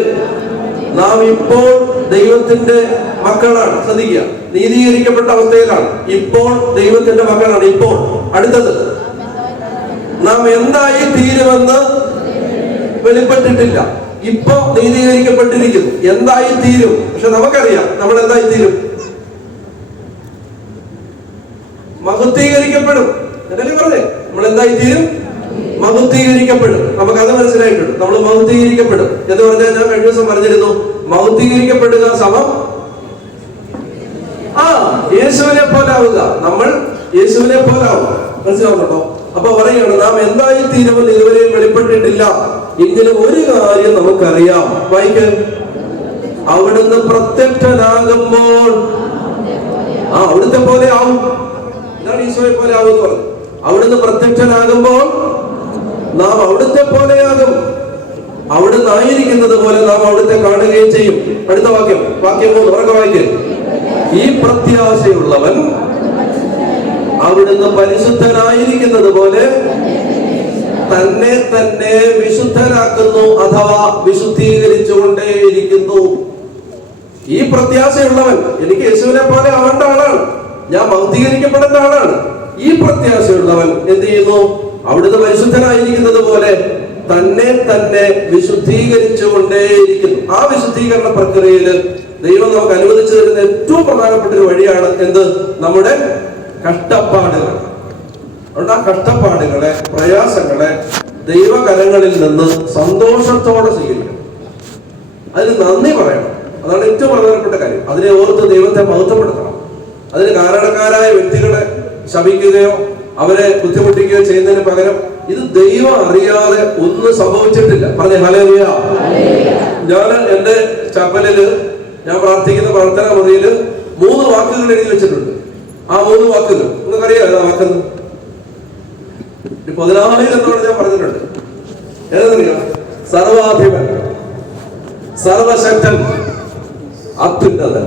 നാം ഇപ്പോൾ ദൈവത്തിന്റെ മക്കളാണ്. ശ്രദ്ധിക്കുക, നീതീകരിക്കപ്പെട്ട അവസ്ഥയിലാണ്. ഇപ്പോൾ ദൈവത്തിന്റെ മക്കളാണ്. ഇപ്പോൾ അടുത്തത്, നാം എന്തായി തീരുമെന്ന് വെളിപ്പെട്ടിട്ടില്ല. ഇപ്പൊ നീതീകരിക്കപ്പെട്ടിരിക്കുന്നു. എന്തായി തീരും? പക്ഷെ നമുക്കറിയാം നമ്മൾ എന്തായി തീരും. മഹത്വീകരിക്കപ്പെടും. എന്നല്ലേ പറഞ്ഞേ? നമ്മൾ എന്തായി തീരും? മഹത്വീകരിക്കപ്പെടും. നമുക്കത് മനസ്സിലായിട്ടുണ്ട്. നമ്മൾ മഹത്വീകരിക്കപ്പെടും എന്ന് പറഞ്ഞാൽ, ഞാൻ കഴിഞ്ഞ ദിവസം പറഞ്ഞിരുന്നു, മഹത്വീകരിക്കപ്പെടുക സമം യേശുവിനെ പോലാവുക. നമ്മൾ യേശുവിനെ പോലാവുക. മനസ്സിലാവുന്നുണ്ടോ? അപ്പൊ പറയുകയാണ്, നാം എന്തായി തീരുമെന്ന് ഇതുവരെയും വെളിപ്പെട്ടിട്ടില്ല, എങ്കിലും ഒരു കാര്യം നമുക്കറിയാം. വായിക്കാൻ. അവിടുന്ന് പ്രത്യക്ഷനാകുമ്പോൾ അവിടുത്തെ പോലെ ആവും. ഇതാണ് ഈശോയെ പോലെ ആവും എന്ന് പറഞ്ഞു. അവിടുന്ന് പ്രത്യക്ഷനാകുമ്പോൾ നാം അവിടുത്തെ പോലെയാകും. അവിടുന്ന് ആയിരിക്കുന്നത് പോലെ നാം അവിടുത്തെ കാണുകയും ചെയ്യും. അടുത്ത വാക്യം 3 ഉറക്കെ വായിക്കും. ഈ പ്രത്യാശയുള്ളവൻ അവിടുന്ന് പരിശുദ്ധനായിരിക്കുന്നത് പോലെ തന്നെ തന്നെ വിശുദ്ധനാക്കുന്നു, അഥവാ വിശുദ്ധീകരിച്ചുകൊണ്ടേയിരിക്കുന്നു. ഈ പ്രത്യാശയുള്ളവൻ, എനിക്ക് യേശുവിനെ പോലെ ആവേണ്ട ആളാണ്, ഞാൻ മഹത്വീകരിക്കപ്പെടേണ്ട ആളാണ്. ഈ പ്രത്യാശയുള്ളവൻ എന്ത് ചെയ്യുന്നു? അവിടുന്ന് പരിശുദ്ധനായിരിക്കുന്നത് പോലെ തന്നെ തന്നെ വിശുദ്ധീകരിച്ചുകൊണ്ടേയിരിക്കുന്നു. ആ വിശുദ്ധീകരണ പ്രക്രിയയിൽ ദൈവം നമുക്ക് അനുവദിച്ചു തരുന്ന ഏറ്റവും പ്രധാനപ്പെട്ട ഒരു വഴിയാണ് എന്ത്? നമ്മുടെ കഷ്ടപ്പാടുകൾ. അതുകൊണ്ട് ആ കഷ്ടപ്പാടുകളെ, പ്രയാസങ്ങളെ ദൈവകരങ്ങളിൽ നിന്ന് സന്തോഷത്തോടെ സ്വീകരിക്കണം. അതിന് നന്ദി പറയണം. അതാണ് ഏറ്റവും പ്രധാനപ്പെട്ട കാര്യം. അതിനെ ഓർത്ത് ദൈവത്തെ മഹത്വപ്പെടുത്തണം. അതിന് കാരണക്കാരായ വ്യക്തികളെ ശപിക്കുകയോ അവരെ ബുദ്ധിമുട്ടിക്കുകയോ ചെയ്യുന്നതിന് പകരം, ഇത് ദൈവം അറിയാതെ ഒന്നും സംഭവിച്ചിട്ടില്ല. പറഞ്ഞേ ഹല്ലേലൂയ. ഞാൻ എന്റെ ചപ്പലില്, ഞാൻ പ്രാർത്ഥിക്കുന്ന പ്രാർത്ഥന മുറിയിൽ 3 വാക്കുകൾ എഴുതി വെച്ചിട്ടുണ്ട്. ആ 3 വാക്കുകൾ നിങ്ങൾക്കറിയാം ഏതാ വാക്കെന്ന്? 14 എന്നോട് ഞാൻ പറഞ്ഞിട്ടുണ്ട്. ഏതെന്നറിയാം? സർവാധിപൻ, സർവശക്തൻ, അത്യുന്നതൻ.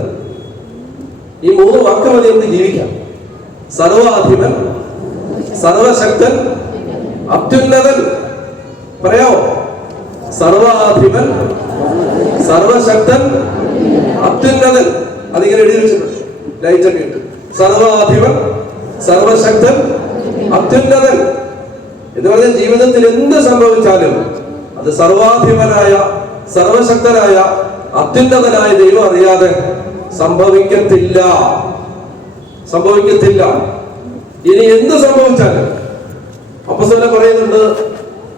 ഈ 3 വാക്ക് മതി നമുക്ക് ജീവിക്കാം. സർവാധിപൻ, സർവശക്തൻ, അത്യുന്നതൻ. പറയാമോ? സർവാധിപൻ, സർവശക്തൻ, അത്യുന്നതൻ. അതിങ്ങനെ എഴുതി വെച്ചിട്ടുണ്ട്, ലൈറ്റൊക്കെ ഇട്ട്. സർവാധിപൻ, സർവശക്തൻ, അത്യുന്നതൻ എന്ന് പറഞ്ഞ ജീവിതത്തിൽ എന്ത് സംഭവിച്ചാലും അത് സർവാധിപനായ, സർവശക്തനായ, അത്യുന്നതനായ ദൈവം അറിയാതെ സംഭവിക്കത്തില്ല. ഇനി എന്ത് സംഭവിച്ചാലും അപ്പോസ്തലൻ പറയുന്നുണ്ട്,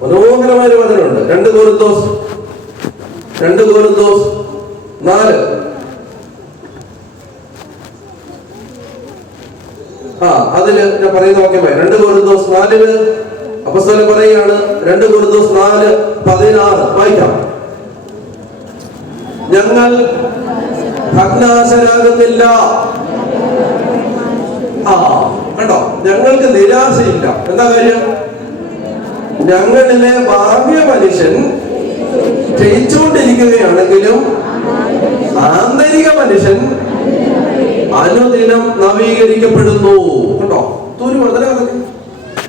മനോഹരമായ വചനമുണ്ട്. 2 കൊരിന്തോസ് 4. അതില് ഞാൻ പറയുന്ന വാക്യമായി 2 കൊരിന്തോസ് 4 അപ്പോസ്തലൻ പറയുകയാണ്. 2 കൊരിന്തോസ് 4:16 വായിക്കാം. ഞങ്ങൾ ഭഗ്നാശരാകുന്നില്ല. കണ്ടോ, ഞങ്ങൾക്ക് നിരാശയില്ല. എന്താ കാര്യം? ഞങ്ങളിലെ ബാഹ്യ മനുഷ്യൻ ക്ഷയിച്ചുകൊണ്ടിരിക്കുകയാണെങ്കിലും ആന്തരിക മനുഷ്യൻ അനുദിനം നവീകരിക്കപ്പെടുന്നു. കണ്ടോ, ഒരു വചന.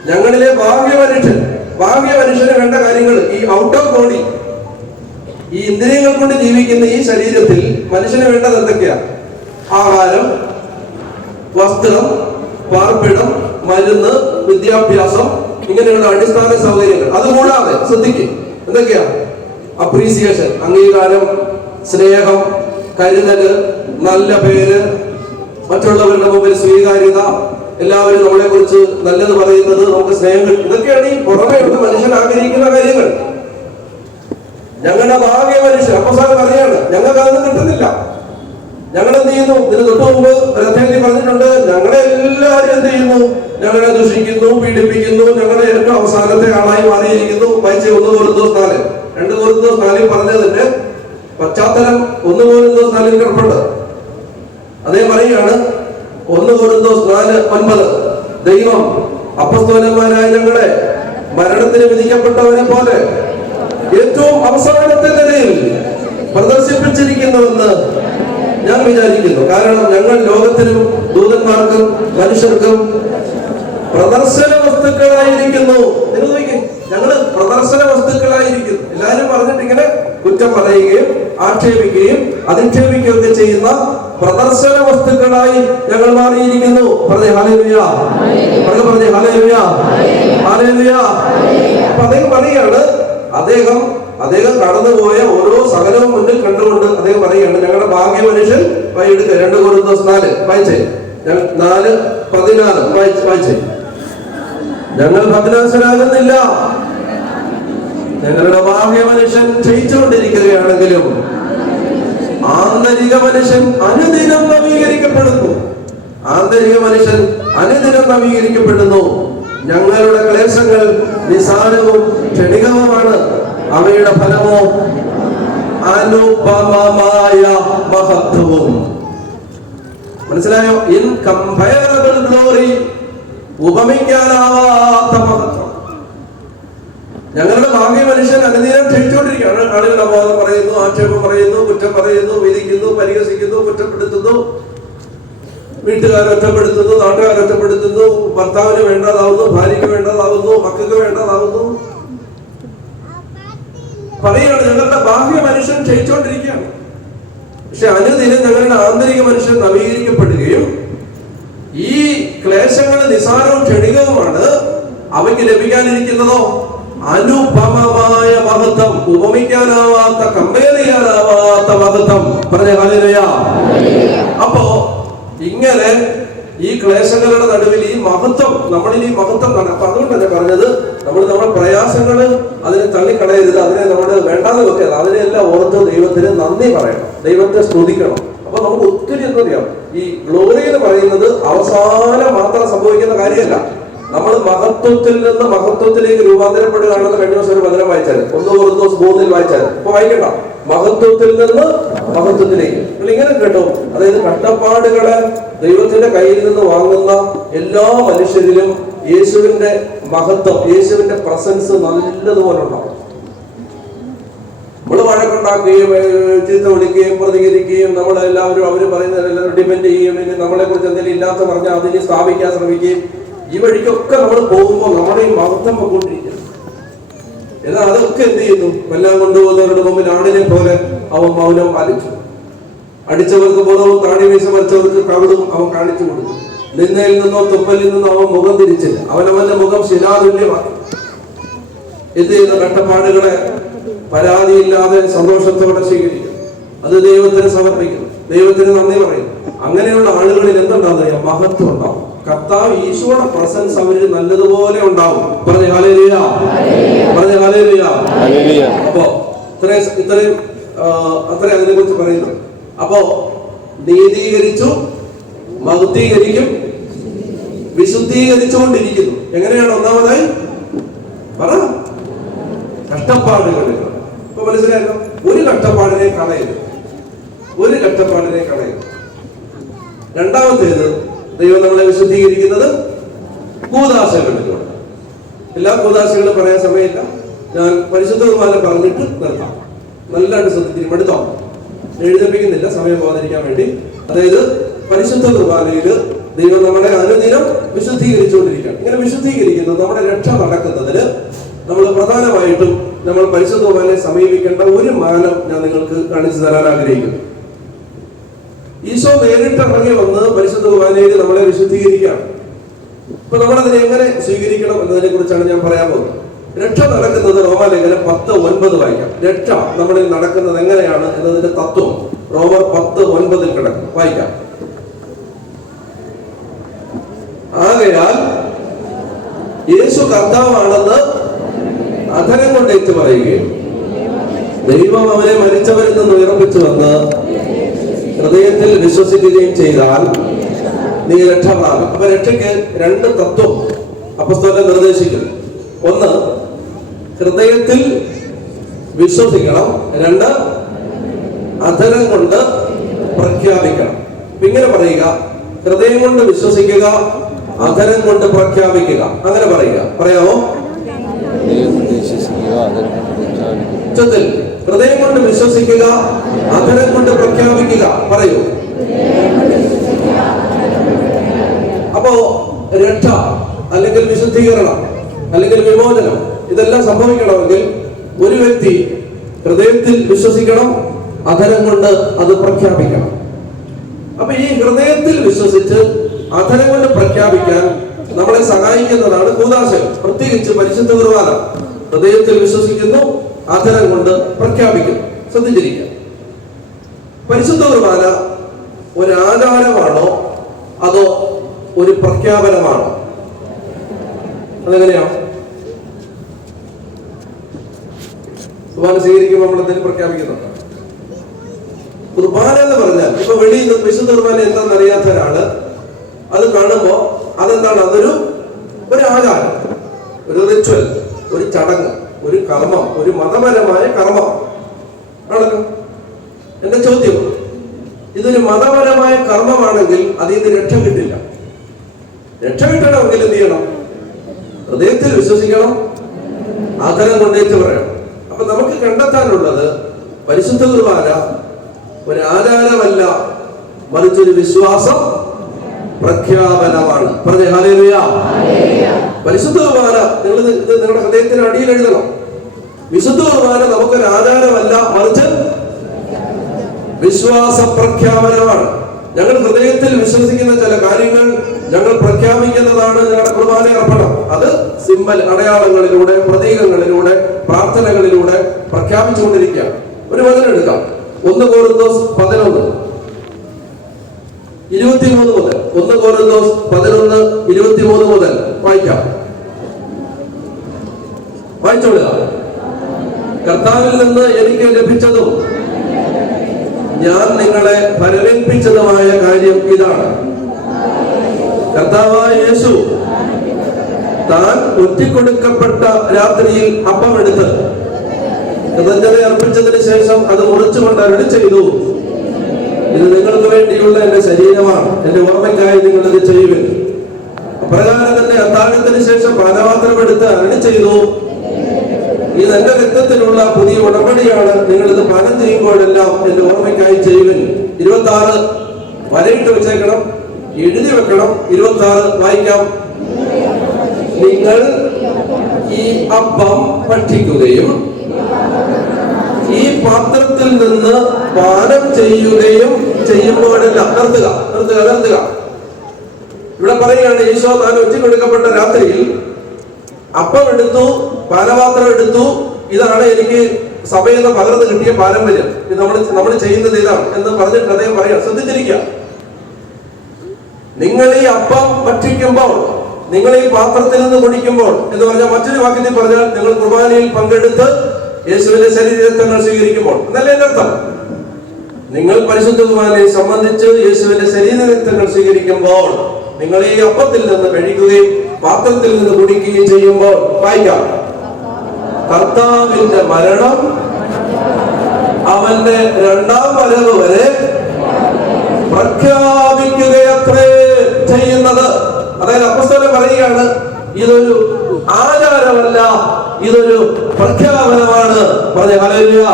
ഞങ്ങളിലെ ബാഹ്യ മനുഷ്യന് വേണ്ട കാര്യങ്ങൾ, ഈ ഔട്ട് ഓഫ് ബോഡി, ഈ ഇന്ദ്രിയങ്ങൾ കൊണ്ട് ജീവിക്കുന്ന ഈ ശരീരത്തിൽ മനുഷ്യന് വേണ്ടത് എന്തൊക്കെയാ? ആഹാരം, വസ്ത്രം, പാർപ്പിടം, മരുന്ന്, വിദ്യാഭ്യാസം, ഇങ്ങനെയുള്ള അടിസ്ഥാന സൗകര്യങ്ങൾ. അതുകൂടാതെ ശ്രദ്ധിക്കും, എന്തൊക്കെയാ? അപ്രീസിയേഷൻ, അംഗീകാരം, സ്നേഹം, കരുതല്, നല്ല പേര്, മറ്റുള്ളവരുടെ മുമ്പിൽ സ്വീകാര്യത, എല്ലാവരും നമ്മളെ കുറിച്ച് നല്ലത് പറയുന്നത്, നമുക്ക് സ്നേഹം. ഇതൊക്കെയാണ് ഈ പുറമേയുള്ള മനുഷ്യൻ ആഗ്രഹിക്കുന്ന കാര്യങ്ങൾ. ഞങ്ങളുടെ ഭാഗ്യ മനുഷ്യൻ അപ്പോസ്തലൻ പറയാണ്, ഞങ്ങൾക്ക് അതൊന്നും കിട്ടുന്നില്ല. ഞങ്ങൾ എന്ത് ചെയ്യുന്നു? ഇതിന് തൊട്ട് മുമ്പ് അധ്യായത്തിൽ പറഞ്ഞിട്ടുണ്ട്, ഞങ്ങളെ എല്ലാവരും എന്ത് ചെയ്യുന്നു? ഞങ്ങളെ ദുഷിക്കുന്നു, പീഡിപ്പിക്കുന്നു, ഞങ്ങളുടെ ഏറ്റവും അവസാനത്തെ ആളായി മാറിയിരിക്കുന്നു. വായിച്ച 1 കൊരിന്തോസ് 4. 2 കൊരിന്തോസ് 4 പറഞ്ഞതിന്റെ പശ്ചാത്തലം 1 കൊരിന്തോസ് 4 കിടപ്പുണ്ട്. അതേ പറയുകയാണ് 1 കൊരിന്തോസ് 4:9. ദൈവം അപ്പോസ്തലന്മാരായ ഞങ്ങളെ മരണത്തിന് വിധിക്കപ്പെട്ടവനെ പോലെ ഏറ്റവും അവസാനത്തെ നിലയിൽ പ്രദർശിപ്പിച്ചിരിക്കുന്നുവെന്ന് ഞാൻ വിചാരിക്കുന്നു. കാരണം ഞങ്ങൾ ലോകത്തിനും ദൂതന്മാർക്കും മനുഷ്യർക്കും പ്രദർശന വസ്തുക്കളായിരിക്കുന്നു. നിങ്ങൾ നോക്കി, ഞങ്ങൾ പ്രദർശന വസ്തുക്കളായിരിക്കുന്നു. എല്ലാവരും പറഞ്ഞിട്ട് ഇങ്ങനെ കുറ്റം പറയുകയും ആക്ഷേപിക്കുകയും അധിക്ഷേപിക്കുകയും ഒക്കെ ചെയ്യുന്ന പ്രദർശന വസ്തുക്കളായി ഞങ്ങൾ മാറിയിരിക്കുന്നു. പറഞ്ഞേ ഹല്ലേലൂയ. പറഞ്ഞേ ഹല്ലേലൂയ. ഹല്ലേലൂയ. അപ്പൊ അദ്ദേഹം പറയുകയാണ്, അദ്ദേഹം കടന്നുപോയ ഓരോ സകലവും മുന്നിൽ കണ്ടുകൊണ്ട് അദ്ദേഹം പറയുകയാണ്, ഞങ്ങളുടെ ഭാഗ്യ മനുഷ്യൻ എടുക്കുക. 2 കൊരിന്തോസ് 4 വായിച്ചേ. 4:14 വായിച്ചേ. ഞങ്ങൾ ഭഗ്നാശരാകുന്നില്ല. ഞങ്ങളുടെ ഭാഗ്യ മനുഷ്യൻ ക്ഷയിച്ചുകൊണ്ടിരിക്കുകയാണെങ്കിലും ആന്തരിക മനുഷ്യൻ അനുദിനം നവീകരിക്കപ്പെടുന്നു. ഞങ്ങളുടെ ക്ലേശങ്ങൾ നിസാരവും ക്ഷണികവുമാണ്, അവയുടെ ഫലമോ അനുപമമായ മഹത്വവും. മനസ്സിലായോ? ഇൻകംപയറബിൾ ഗ്ലോറി, ഉപമിക്കാനാവാത്ത മഹത്വം. ഞങ്ങളുടെ ഭാഗ്യ മനുഷ്യൻ അനുദിനം ക്ഷയിച്ചുകൊണ്ടിരിക്കുകയാണ്. ആളുകൾ അപവാദം പറയുന്നു, ആക്ഷേപം പറയുന്നു, കുറ്റം പറയുന്നു, വിധിക്കുന്നു, പരിഹസിക്കുന്നു, കുറ്റപ്പെടുത്തുന്നു, വീട്ടുകാരെ ഒറ്റപ്പെടുത്തുന്നു, നാട്ടുകാരെ ഒറ്റപ്പെടുത്തുന്നു, ഭർത്താവിന് വേണ്ടതാവുന്നു, ഭാര്യയ്ക്ക് വേണ്ടതാവുന്നു, മക്കൾക്ക് വേണ്ടതാവുന്നു. പറയുകയാണ് ഞങ്ങളുടെ ബാഹ്യ മനുഷ്യൻ ക്ഷയിച്ചുകൊണ്ടിരിക്കുകയാണ്. പക്ഷെ അനുദിനം ഞങ്ങളുടെ ആന്തരിക മനുഷ്യൻ നവീകരിക്കപ്പെടുകയും ഈ ക്ലേശങ്ങൾ നിസാരവും ക്ഷണികവുമാണ്, അവയ്ക്ക് ലഭിക്കാനിരിക്കുന്നതോ അനുപമമായ മഹത്വം, ഉപമിക്കാനാവാത്ത, കമ്പയർ ചെയ്യാനാവാത്ത മഹത്വം. പറഞ്ഞ ഹല്ലേലൂയ. അപ്പോ ഇങ്ങനെ ഈ ക്ലേശങ്ങളുടെ നടുവിൽ ഈ മഹത്വം, നമ്മളിൽ ഈ മഹത്വം കാണാം. അപ്പൊ അതുകൊണ്ട് തന്നെ പറഞ്ഞത്, നമ്മുടെ പ്രയാസങ്ങള് അതിനെ തള്ളിക്കളയരുത്, അതിനെ നമ്മൾ വേണ്ടാതെ വെക്കരുത്. അതിനെല്ലാം ഓർത്ത് ദൈവത്തിന് നന്ദി പറയണം, ദൈവത്തെ സ്തുതിക്കണം. അപ്പൊ നമുക്ക് ഒത്തിരി എന്താ പറയാം, ഈ ഗ്ലോറി എന്ന് പറയുന്നത് അവസാനം മാത്രം സംഭവിക്കുന്ന കാര്യമല്ല. നമ്മൾ മഹത്വത്തിൽ നിന്ന് മഹത്വത്തിലേക്ക് രൂപാന്തരപ്പെടുകയാണെന്ന് കഴിഞ്ഞ ദിവസം ഒരു വചനം വായിച്ചാൽ, 1 കൊരിന്തോസ് 3 വായിച്ചാൽ, ഇപ്പൊ വായിക്കണ്ട, മഹത്വത്തിൽ നിന്ന് മഹത്വത്തിലേക്ക്. നിങ്ങൾ ഇങ്ങനെ കേട്ടോ, അതായത് കഷ്ടപ്പാടുകളെ ദൈവത്തിന്റെ കയ്യിൽ നിന്ന് വാങ്ങുന്ന എല്ലാ മനുഷ്യരിലും യേശുവിന്റെ മഹത്വം, യേശുവിന്റെ പ്രസൻസ് നല്ലതുപോലെ ഉണ്ടാവും. നമ്മൾ വഴക്കുണ്ടാക്കും, വഴക്കുണ്ടാക്കുകയും ചീത്ത വിളിക്കുകയും പ്രതികരിക്കുകയും നമ്മളെല്ലാവരും അവർ പറയുന്നതെല്ലാം ഡിപെൻഡ് ചെയ്യുകയും പിന്നെ നമ്മളെ കുറിച്ച് എന്തെങ്കിലും ഇല്ലാത്ത പറഞ്ഞാൽ അതിനെ സ്ഥാപിക്കാൻ ശ്രമിക്കുകയും ഈ വഴിക്കൊക്കെ നമ്മൾ പോകുമ്പോൾ നമ്മുടെ ഈ മഹത്വം പൊക്കൊണ്ടിരിക്കുന്നു. എന്നാൽ അതൊക്കെ എന്ത് ചെയ്യുന്നു? എല്ലാം കൊണ്ടുപോകുന്നവരുടെ മുമ്പിൽ ആടിനെ പോലെ അവൻ മൗനം പാലിച്ചു. അടിച്ചവർക്ക് ബോധവും താടി വീശ വരച്ചവർക്ക് കവിളും അവൻ കാണിച്ചു കൊടുത്തു. നിന്നയിൽ നിന്നോ തുപ്പലിൽ നിന്നോ അവൻ മുഖം തിരിച്ചില്ല. അവനവന്റെ മുഖം ശിലാതുല്യമാക്കി. എന്ത് ചെയ്യുന്നു? കഷ്ടപ്പാടുകളെ പരാതിയില്ലാതെ സന്തോഷത്തോടെ സ്വീകരിക്കും. അത് ദൈവത്തിന് സമർപ്പിക്കുന്നു, ദൈവത്തിന് നന്ദി പറയുന്നു. അങ്ങനെയുള്ള ആളുകളിൽ എന്തുണ്ടാകുന്ന മഹത്വം ഉണ്ടാവും. കർത്താവ് ഈശോയുടെ പ്രസൻസ് അവര് നല്ലതുപോലെ ഉണ്ടാവും. പറഞ്ഞ ഹല്ലേലൂയ, പറഞ്ഞ ഹല്ലേലൂയ. അപ്പോ ഇത്രയും അത്രേ അതിനെ കുറിച്ച് പറയുന്നു. അപ്പോ നീതീകരിച്ചു, മഹത്വീകരിക്കും, വിശുദ്ധീകരിച്ചുകൊണ്ടിരിക്കുന്നു. എങ്ങനെയാണ്? ഒന്നാമതായി പറ, കഷ്ടപ്പാടുകൾ. ഇപ്പൊ മനസ്സിലായല്ലോ, ഒരു കഷ്ടപ്പാടിനെ കളയരുത്, ഒരു കഷ്ടപ്പാടിനെ കളയരുത്. രണ്ടാമത്തേത്, ദൈവം നമ്മളെ വിശുദ്ധീകരിക്കുന്നത് കൂദാശകളിലൂടെ. എല്ലാ കൂദാശകളും പറയാൻ സമയമില്ല, ഞാൻ പരിശുദ്ധ കുർബാന പറഞ്ഞിട്ട് നിർത്താം. നല്ലതായിട്ട് ശ്രദ്ധിച്ചിരിക്കും, എടുത്തോ, എഴുതിപ്പിക്കുന്നില്ല സമയം പോകാതിരിക്കാൻ വേണ്ടി. അതായത് പരിശുദ്ധ കുർബാനയില് ദൈവം നമ്മളെ അനുദിനം വിശുദ്ധീകരിച്ചുകൊണ്ടിരിക്കുകയാണ്. ഇങ്ങനെ വിശുദ്ധീകരിക്കുന്നത് നമ്മുടെ രക്ഷ നടക്കുന്നതിന് നമ്മൾ പ്രധാനമായിട്ടും നമ്മൾ പരിശുദ്ധ കുർബാനയെ സമീപിക്കേണ്ട ഒരു മാനം ഞാൻ നിങ്ങൾക്ക് കാണിച്ചു തരാൻ ആഗ്രഹിക്കുന്നു. ഈശോ നേരിട്ട് ഇറങ്ങി വന്ന് പരിശുദ്ധ കുർബാനയിൽ നമ്മളെ വിശുദ്ധീകരിക്കുകയാണ്. ഇപ്പൊ നമ്മളതിനെ എങ്ങനെ സ്വീകരിക്കണം എന്നതിനെ കുറിച്ചാണ് ഞാൻ പറയാൻ പോകുന്നത്. രക്ഷ നടക്കുന്നത് റോമാലേഖനം 10:9 വായിക്കാം. രക്ഷ നമ്മളിൽ നടക്കുന്നത് എങ്ങനെയാണ് എന്നതിന്റെ തത്വം റോമർ 10:9 കിടക്കും, വായിക്കാം. ആകയാൽ യേശു കർത്താവാണെന്ന് അധരം കൊണ്ട് ഏറ്റു പറയുകയും ദൈവം അവനെ മരിച്ചവരിൽ നിന്ന് ഉയർപ്പിച്ചുവെന്ന് ഹൃദയത്തിൽ വിശ്വസിക്കുകയും ചെയ്താൽ നീ രക്ഷ പ്രാപിക്കും. അപ്പൊ രക്ഷയ്ക്ക് രണ്ട് തത്വം അപ്പോസ്തലൻ നിർദ്ദേശിക്കുന്നു. ഒന്ന്, ഹൃദയത്തിൽ വിശ്വസിക്കണം. രണ്ട്, അധരം കൊണ്ട് പ്രഖ്യാപിക്കണം. ഇങ്ങനെ പറയുക, ഹൃദയം കൊണ്ട് വിശ്വസിക്കുക, അധരം കൊണ്ട് പ്രഖ്യാപിക്കുക. അങ്ങനെ പറയുക, പറയാമോ? ഉച്ചത്തിൽ ഹൃദയം കൊണ്ട് വിശ്വസിക്കുക, അധരം കൊണ്ട് പ്രഖ്യാപിക്കുക. പറയൂ. അപ്പോ രക്ഷ അല്ലെങ്കിൽ വിശുദ്ധീകരണം അല്ലെങ്കിൽ വിമോചനം ഇതെല്ലാം സംഭവിക്കണമെങ്കിൽ ഒരു വ്യക്തി ഹൃദയത്തിൽ വിശ്വസിക്കണം, അധരം കൊണ്ട് അത് പ്രഖ്യാപിക്കണം. അപ്പൊ ഈ ഹൃദയത്തിൽ വിശ്വസിച്ച് അധരം കൊണ്ട് പ്രഖ്യാപിക്കാൻ നമ്മളെ സഹായിക്കുന്നതാണ് കൂദാശകൾ, പ്രത്യേകിച്ച് പരിശുദ്ധ കുർബാന. ഹൃദയത്തിൽ വിശ്വസിക്കുന്നു, അധരം കൊണ്ട് പ്രഖ്യാപിക്കുന്നു. ശ്രദ്ധിച്ചിരിക്കുക, പരിശുദ്ധ കുർബാന ഒരു ആചാരമാണോ അതോ ഒരു പ്രഖ്യാപനമാണോ? അതെങ്ങനെയാണ്? കുർബാന സ്വീകരിക്കുമ്പോൾ നമ്മൾ എന്തെങ്കിലും പ്രഖ്യാപിക്കുന്നുണ്ട്? കുർബാന എന്ന് പറഞ്ഞാൽ ഇപ്പൊ വെളിയിൽ നിന്ന് വിശുദ്ധ കുർബാന എന്താണെന്ന് അറിയാത്ത ഒരാള് അത് കാണുമ്പോ അതെന്താണ്? അതൊരു ആചാരം, ഒരു റിച്വൽ, ഒരു ചടങ്ങ്, ഒരു കർമ്മം, ഒരു മതപരമായ കർമ്മം ആണല്ലോ. എന്റെ ചോദ്യം, ഇതൊരു മതപരമായ കർമ്മമാണെങ്കിൽ അതിൽ നിന്ന് രക്ഷ കിട്ടില്ല. രക്ഷ കിട്ടണമെങ്കിൽ എന്ത് ചെയ്യണം? ഹൃദയത്തിൽ വിശ്വസിക്കണം, ആദരം കൊണ്ടേറ്റ് പറയണം. അപ്പൊ നമുക്ക് കണ്ടെത്താനുള്ളത് പരിശുദ്ധ കുർബാന ഒരു ആചാരമല്ല, മറിച്ചൊരു വിശ്വാസം പ്രഖ്യാപനമാണ്. പറഞ്ഞേ ഹല്ലേലൂയ. പരിശുദ്ധ കുർബാന നിങ്ങൾ ഇത് നിങ്ങളുടെ ഹൃദയത്തിന് അടിയിൽ എഴുതണം. വിശുദ്ധ കുർബാന നമുക്കൊരു ആചാരമല്ല, മറിച്ച് വിശ്വാസ പ്രഖ്യാപനമാണ്. ഞങ്ങൾ ഹൃദയത്തിൽ വിശ്വസിക്കുന്ന ചില കാര്യങ്ങൾ ഞങ്ങൾ പ്രഖ്യാപിക്കുന്നതാണ് ഞങ്ങളുടെ കുർബാന അർപ്പണം. അത് സിംബൽ, അടയാളങ്ങളിലൂടെ, പ്രതീകങ്ങളിലൂടെ, പ്രാർത്ഥനകളിലൂടെ പ്രഖ്യാപിച്ചുകൊണ്ടിരിക്കുക. ഒരു വചനം എടുക്കാം. 1 കൊരിന്തോസ് 11:23 മുതൽ. 1 കൊരിന്തോസ് 11:23 മുതൽ വായിക്കാം. വായിച്ചോളുക. കർത്താവിൽ നിന്ന് എനിക്ക് ലഭിച്ചതും ഞാൻ നിങ്ങളെ പരിരേൽപ്പിച്ചതുമായ കാര്യം ഇതാണ്: കർത്താവായ യേശു താൻ ഒറ്റിക്കൊടുക്കപ്പെട്ട രാത്രിയിൽ അപ്പമെടുത്ത് കൃതജ്ഞത അർപ്പിച്ചതിന് ശേഷം അത് മുറിച്ചുകൊണ്ട് അരുളി ചെയ്തു, ഇത് നിങ്ങൾക്ക് വേണ്ടിയുള്ള എന്റെ ശരീരമാണ്, എന്റെ ഓർമ്മയ്ക്കായി നിങ്ങൾ ഇത് ചെയ്യുവിൻ. അപ്രകാരം തന്നെ അത്താഴത്തിന് ശേഷം പാനപാത്രം എടുത്ത് അരുളി ചെയ്തു, ഇത് എന്റെ രക്തത്തിലുള്ള പുതിയ ഉടമ്പടിയാണ്, നിങ്ങൾ ഇത് പാനം ചെയ്യുമ്പോഴെല്ലാം എന്റെ ഓർമ്മയ്ക്കായി ചെയ്യുവിൻ. 26 വരയിട്ട് വെച്ചേക്കണം, എഴുതി വെക്കണം. 26 വായിക്കാം. നിങ്ങൾ ഈ അപ്പം ഭക്ഷിക്കുകയും ഈ പാത്രത്തിൽ നിന്ന് പാനം ചെയ്യുകയും ചെയ്യുമ്പോഴെല്ലാം. നിർത്തുക. ഇവിടെ പറയുകയാണ്, ഈശോ താൻ ഒറ്റിക്കൊടുക്കപ്പെട്ട രാത്രിയിൽ അപ്പം എടുത്തു, പാനപാത്രം എടുത്തു. ഇതാണ് എനിക്ക് സഭയിൽ നിന്ന് പകർന്നു കിട്ടിയ പാരമ്പര്യം, ഇത് നമ്മൾ ചെയ്യുന്നത് ഇതാണ് എന്ന് പറഞ്ഞിട്ട് അദ്ദേഹം പറയാം. ശ്രദ്ധിച്ചിരിക്കുക, നിങ്ങൾ ഈ അപ്പം ഭക്ഷിക്കുമ്പോൾ, നിങ്ങൾ ഈ പാത്രത്തിൽ നിന്ന് കുടിക്കുമ്പോൾ എന്ന് പറഞ്ഞാൽ, മറ്റൊരു വാക്യത്തിൽ പറഞ്ഞാൽ നിങ്ങൾ കുർബാനയിൽ പങ്കെടുത്ത് യേശുവിന്റെ ശരീരരക്തങ്ങൾ സ്വീകരിക്കുമ്പോൾ എന്നല്ലേ എന്റെ അർത്ഥം. നിങ്ങൾ പരിശുദ്ധ കുർബാനയെ സംബന്ധിച്ച് യേശുവിന്റെ ശരീരരക്തങ്ങൾ സ്വീകരിക്കുമ്പോൾ, നിങ്ങൾ ഈ അപ്പത്തിൽ നിന്ന് കഴിക്കുകയും പാത്രത്തിൽ നിന്ന് കുടിക്കുകയും ചെയ്യുമ്പോൾ, വായിക്കാം, കർത്താവിന്റെ മരണം അവന്റെ രണ്ടാം വരവ് വരെ പ്രഖ്യാപിക്കുകയത്രേ ചെയ്യുന്നത്. അതായത് അപ്പോസ്തലൻ പറയുകയാണ്, ഇതൊരു ആചാരമല്ല, ഇതൊരു പ്രഖ്യാപനമാണ്. പറഞ്ഞ ഹല്ലേലൂയ.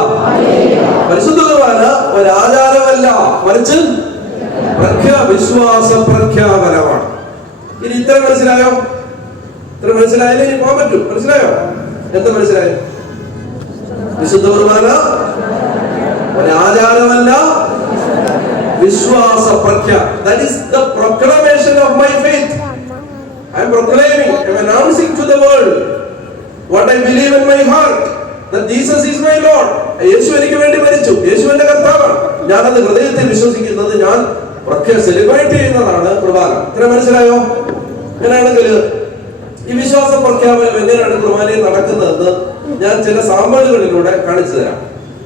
പരിശുദ്ധ കുർബാന ഒരു ആചാരമല്ല, മറിച്ച് വിശ്വാസ പ്രഖ്യാപനമാണ്. ഇനി ഇത്ര മനസ്സിലായോ? ഇത്ര മനസ്സിലായാലേ ഇനി പോകാൻ പറ്റൂ. മനസ്സിലായോ? എന്താ മനസ്സിലായോ? വിശുദ്ധ കുർബാന ഒരു ആചാരമല്ല, വിശ്വാസ പ്രഖ്യാപനം. That is the proclamation of my faith. I am proclaiming, I am announcing to the world what I believe in my heart, that Jesus is my Lord. യേശു എനിക്ക് വേണ്ടി മരിച്ചു, യേശു എന്റെ കർത്താവാണ്. ഞാനത് ഹൃദയത്തിൽ വിശ്വസിക്കുന്നത്, ഞാൻ സെലിബ്രേറ്റ് ചെയ്യുന്നതാണ് കുർബാന. ഇത്ര മനസ്സിലായോ? അങ്ങനെയാണെങ്കിൽ ഈ വിശ്വാസ പ്രഖ്യാപനം എങ്ങനെയാണ് കുർബാനയിൽ നടക്കുന്നതെന്ന് ഞാൻ ചില സാമ്പിളുകളിലൂടെ കാണിച്ചു തരാം.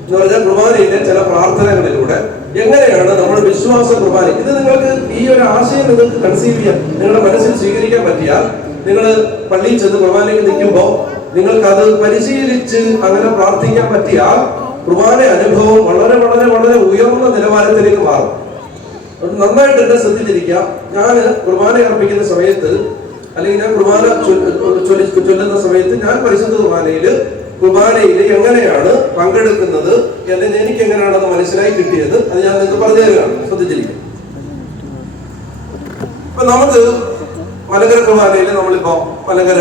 എന്ന് പറഞ്ഞാൽ കുർബാനയിലെ ചില പ്രാർത്ഥനകളിലൂടെ എങ്ങനെയാണ് നമ്മൾ വിശ്വാസ കുർബാന, ഇത് നിങ്ങൾക്ക് ഈ ഒരു ആശയം നിങ്ങൾക്ക് കൺസീവ് ചെയ്യാൻ, നിങ്ങളുടെ മനസ്സിൽ സ്വീകരിക്കാൻ പറ്റിയാൽ, നിങ്ങൾ പള്ളിയിൽ ചെന്ന് കുർബാനയ്ക്ക് നിൽക്കുമ്പോൾ നിങ്ങൾക്ക് അത് പരിശീലിച്ച് അങ്ങനെ പ്രാർത്ഥിക്കാൻ പറ്റിയാൽ കുർബാന അനുഭവം വളരെ വളരെ വളരെ ഉയർന്ന നിലവാരത്തിലേക്ക് മാറും. നന്നായിട്ട് എന്നെ ശ്രദ്ധിച്ചിരിക്കുക. ഞാൻ കുർബാന അർപ്പിക്കുന്ന സമയത്ത്, അല്ലെങ്കിൽ ഞാൻ കുർബാന ചൊല്ലുന്ന സമയത്ത്, ഞാൻ പരിശുദ്ധ കുർബാനയിൽ എങ്ങനെയാണ് പങ്കെടുക്കുന്നത്, അല്ലെങ്കിൽ എനിക്ക് എങ്ങനെയാണ് അത് മനസ്സിലായി കിട്ടിയത്, അത് ഞാൻ നിങ്ങൾക്ക് പറഞ്ഞു തരികയാണ്. ശ്രദ്ധിച്ചിരിക്കും. ഇപ്പൊ നമുക്ക് മലങ്കര കുർബാനയിൽ, നമ്മളിപ്പോ മലങ്കര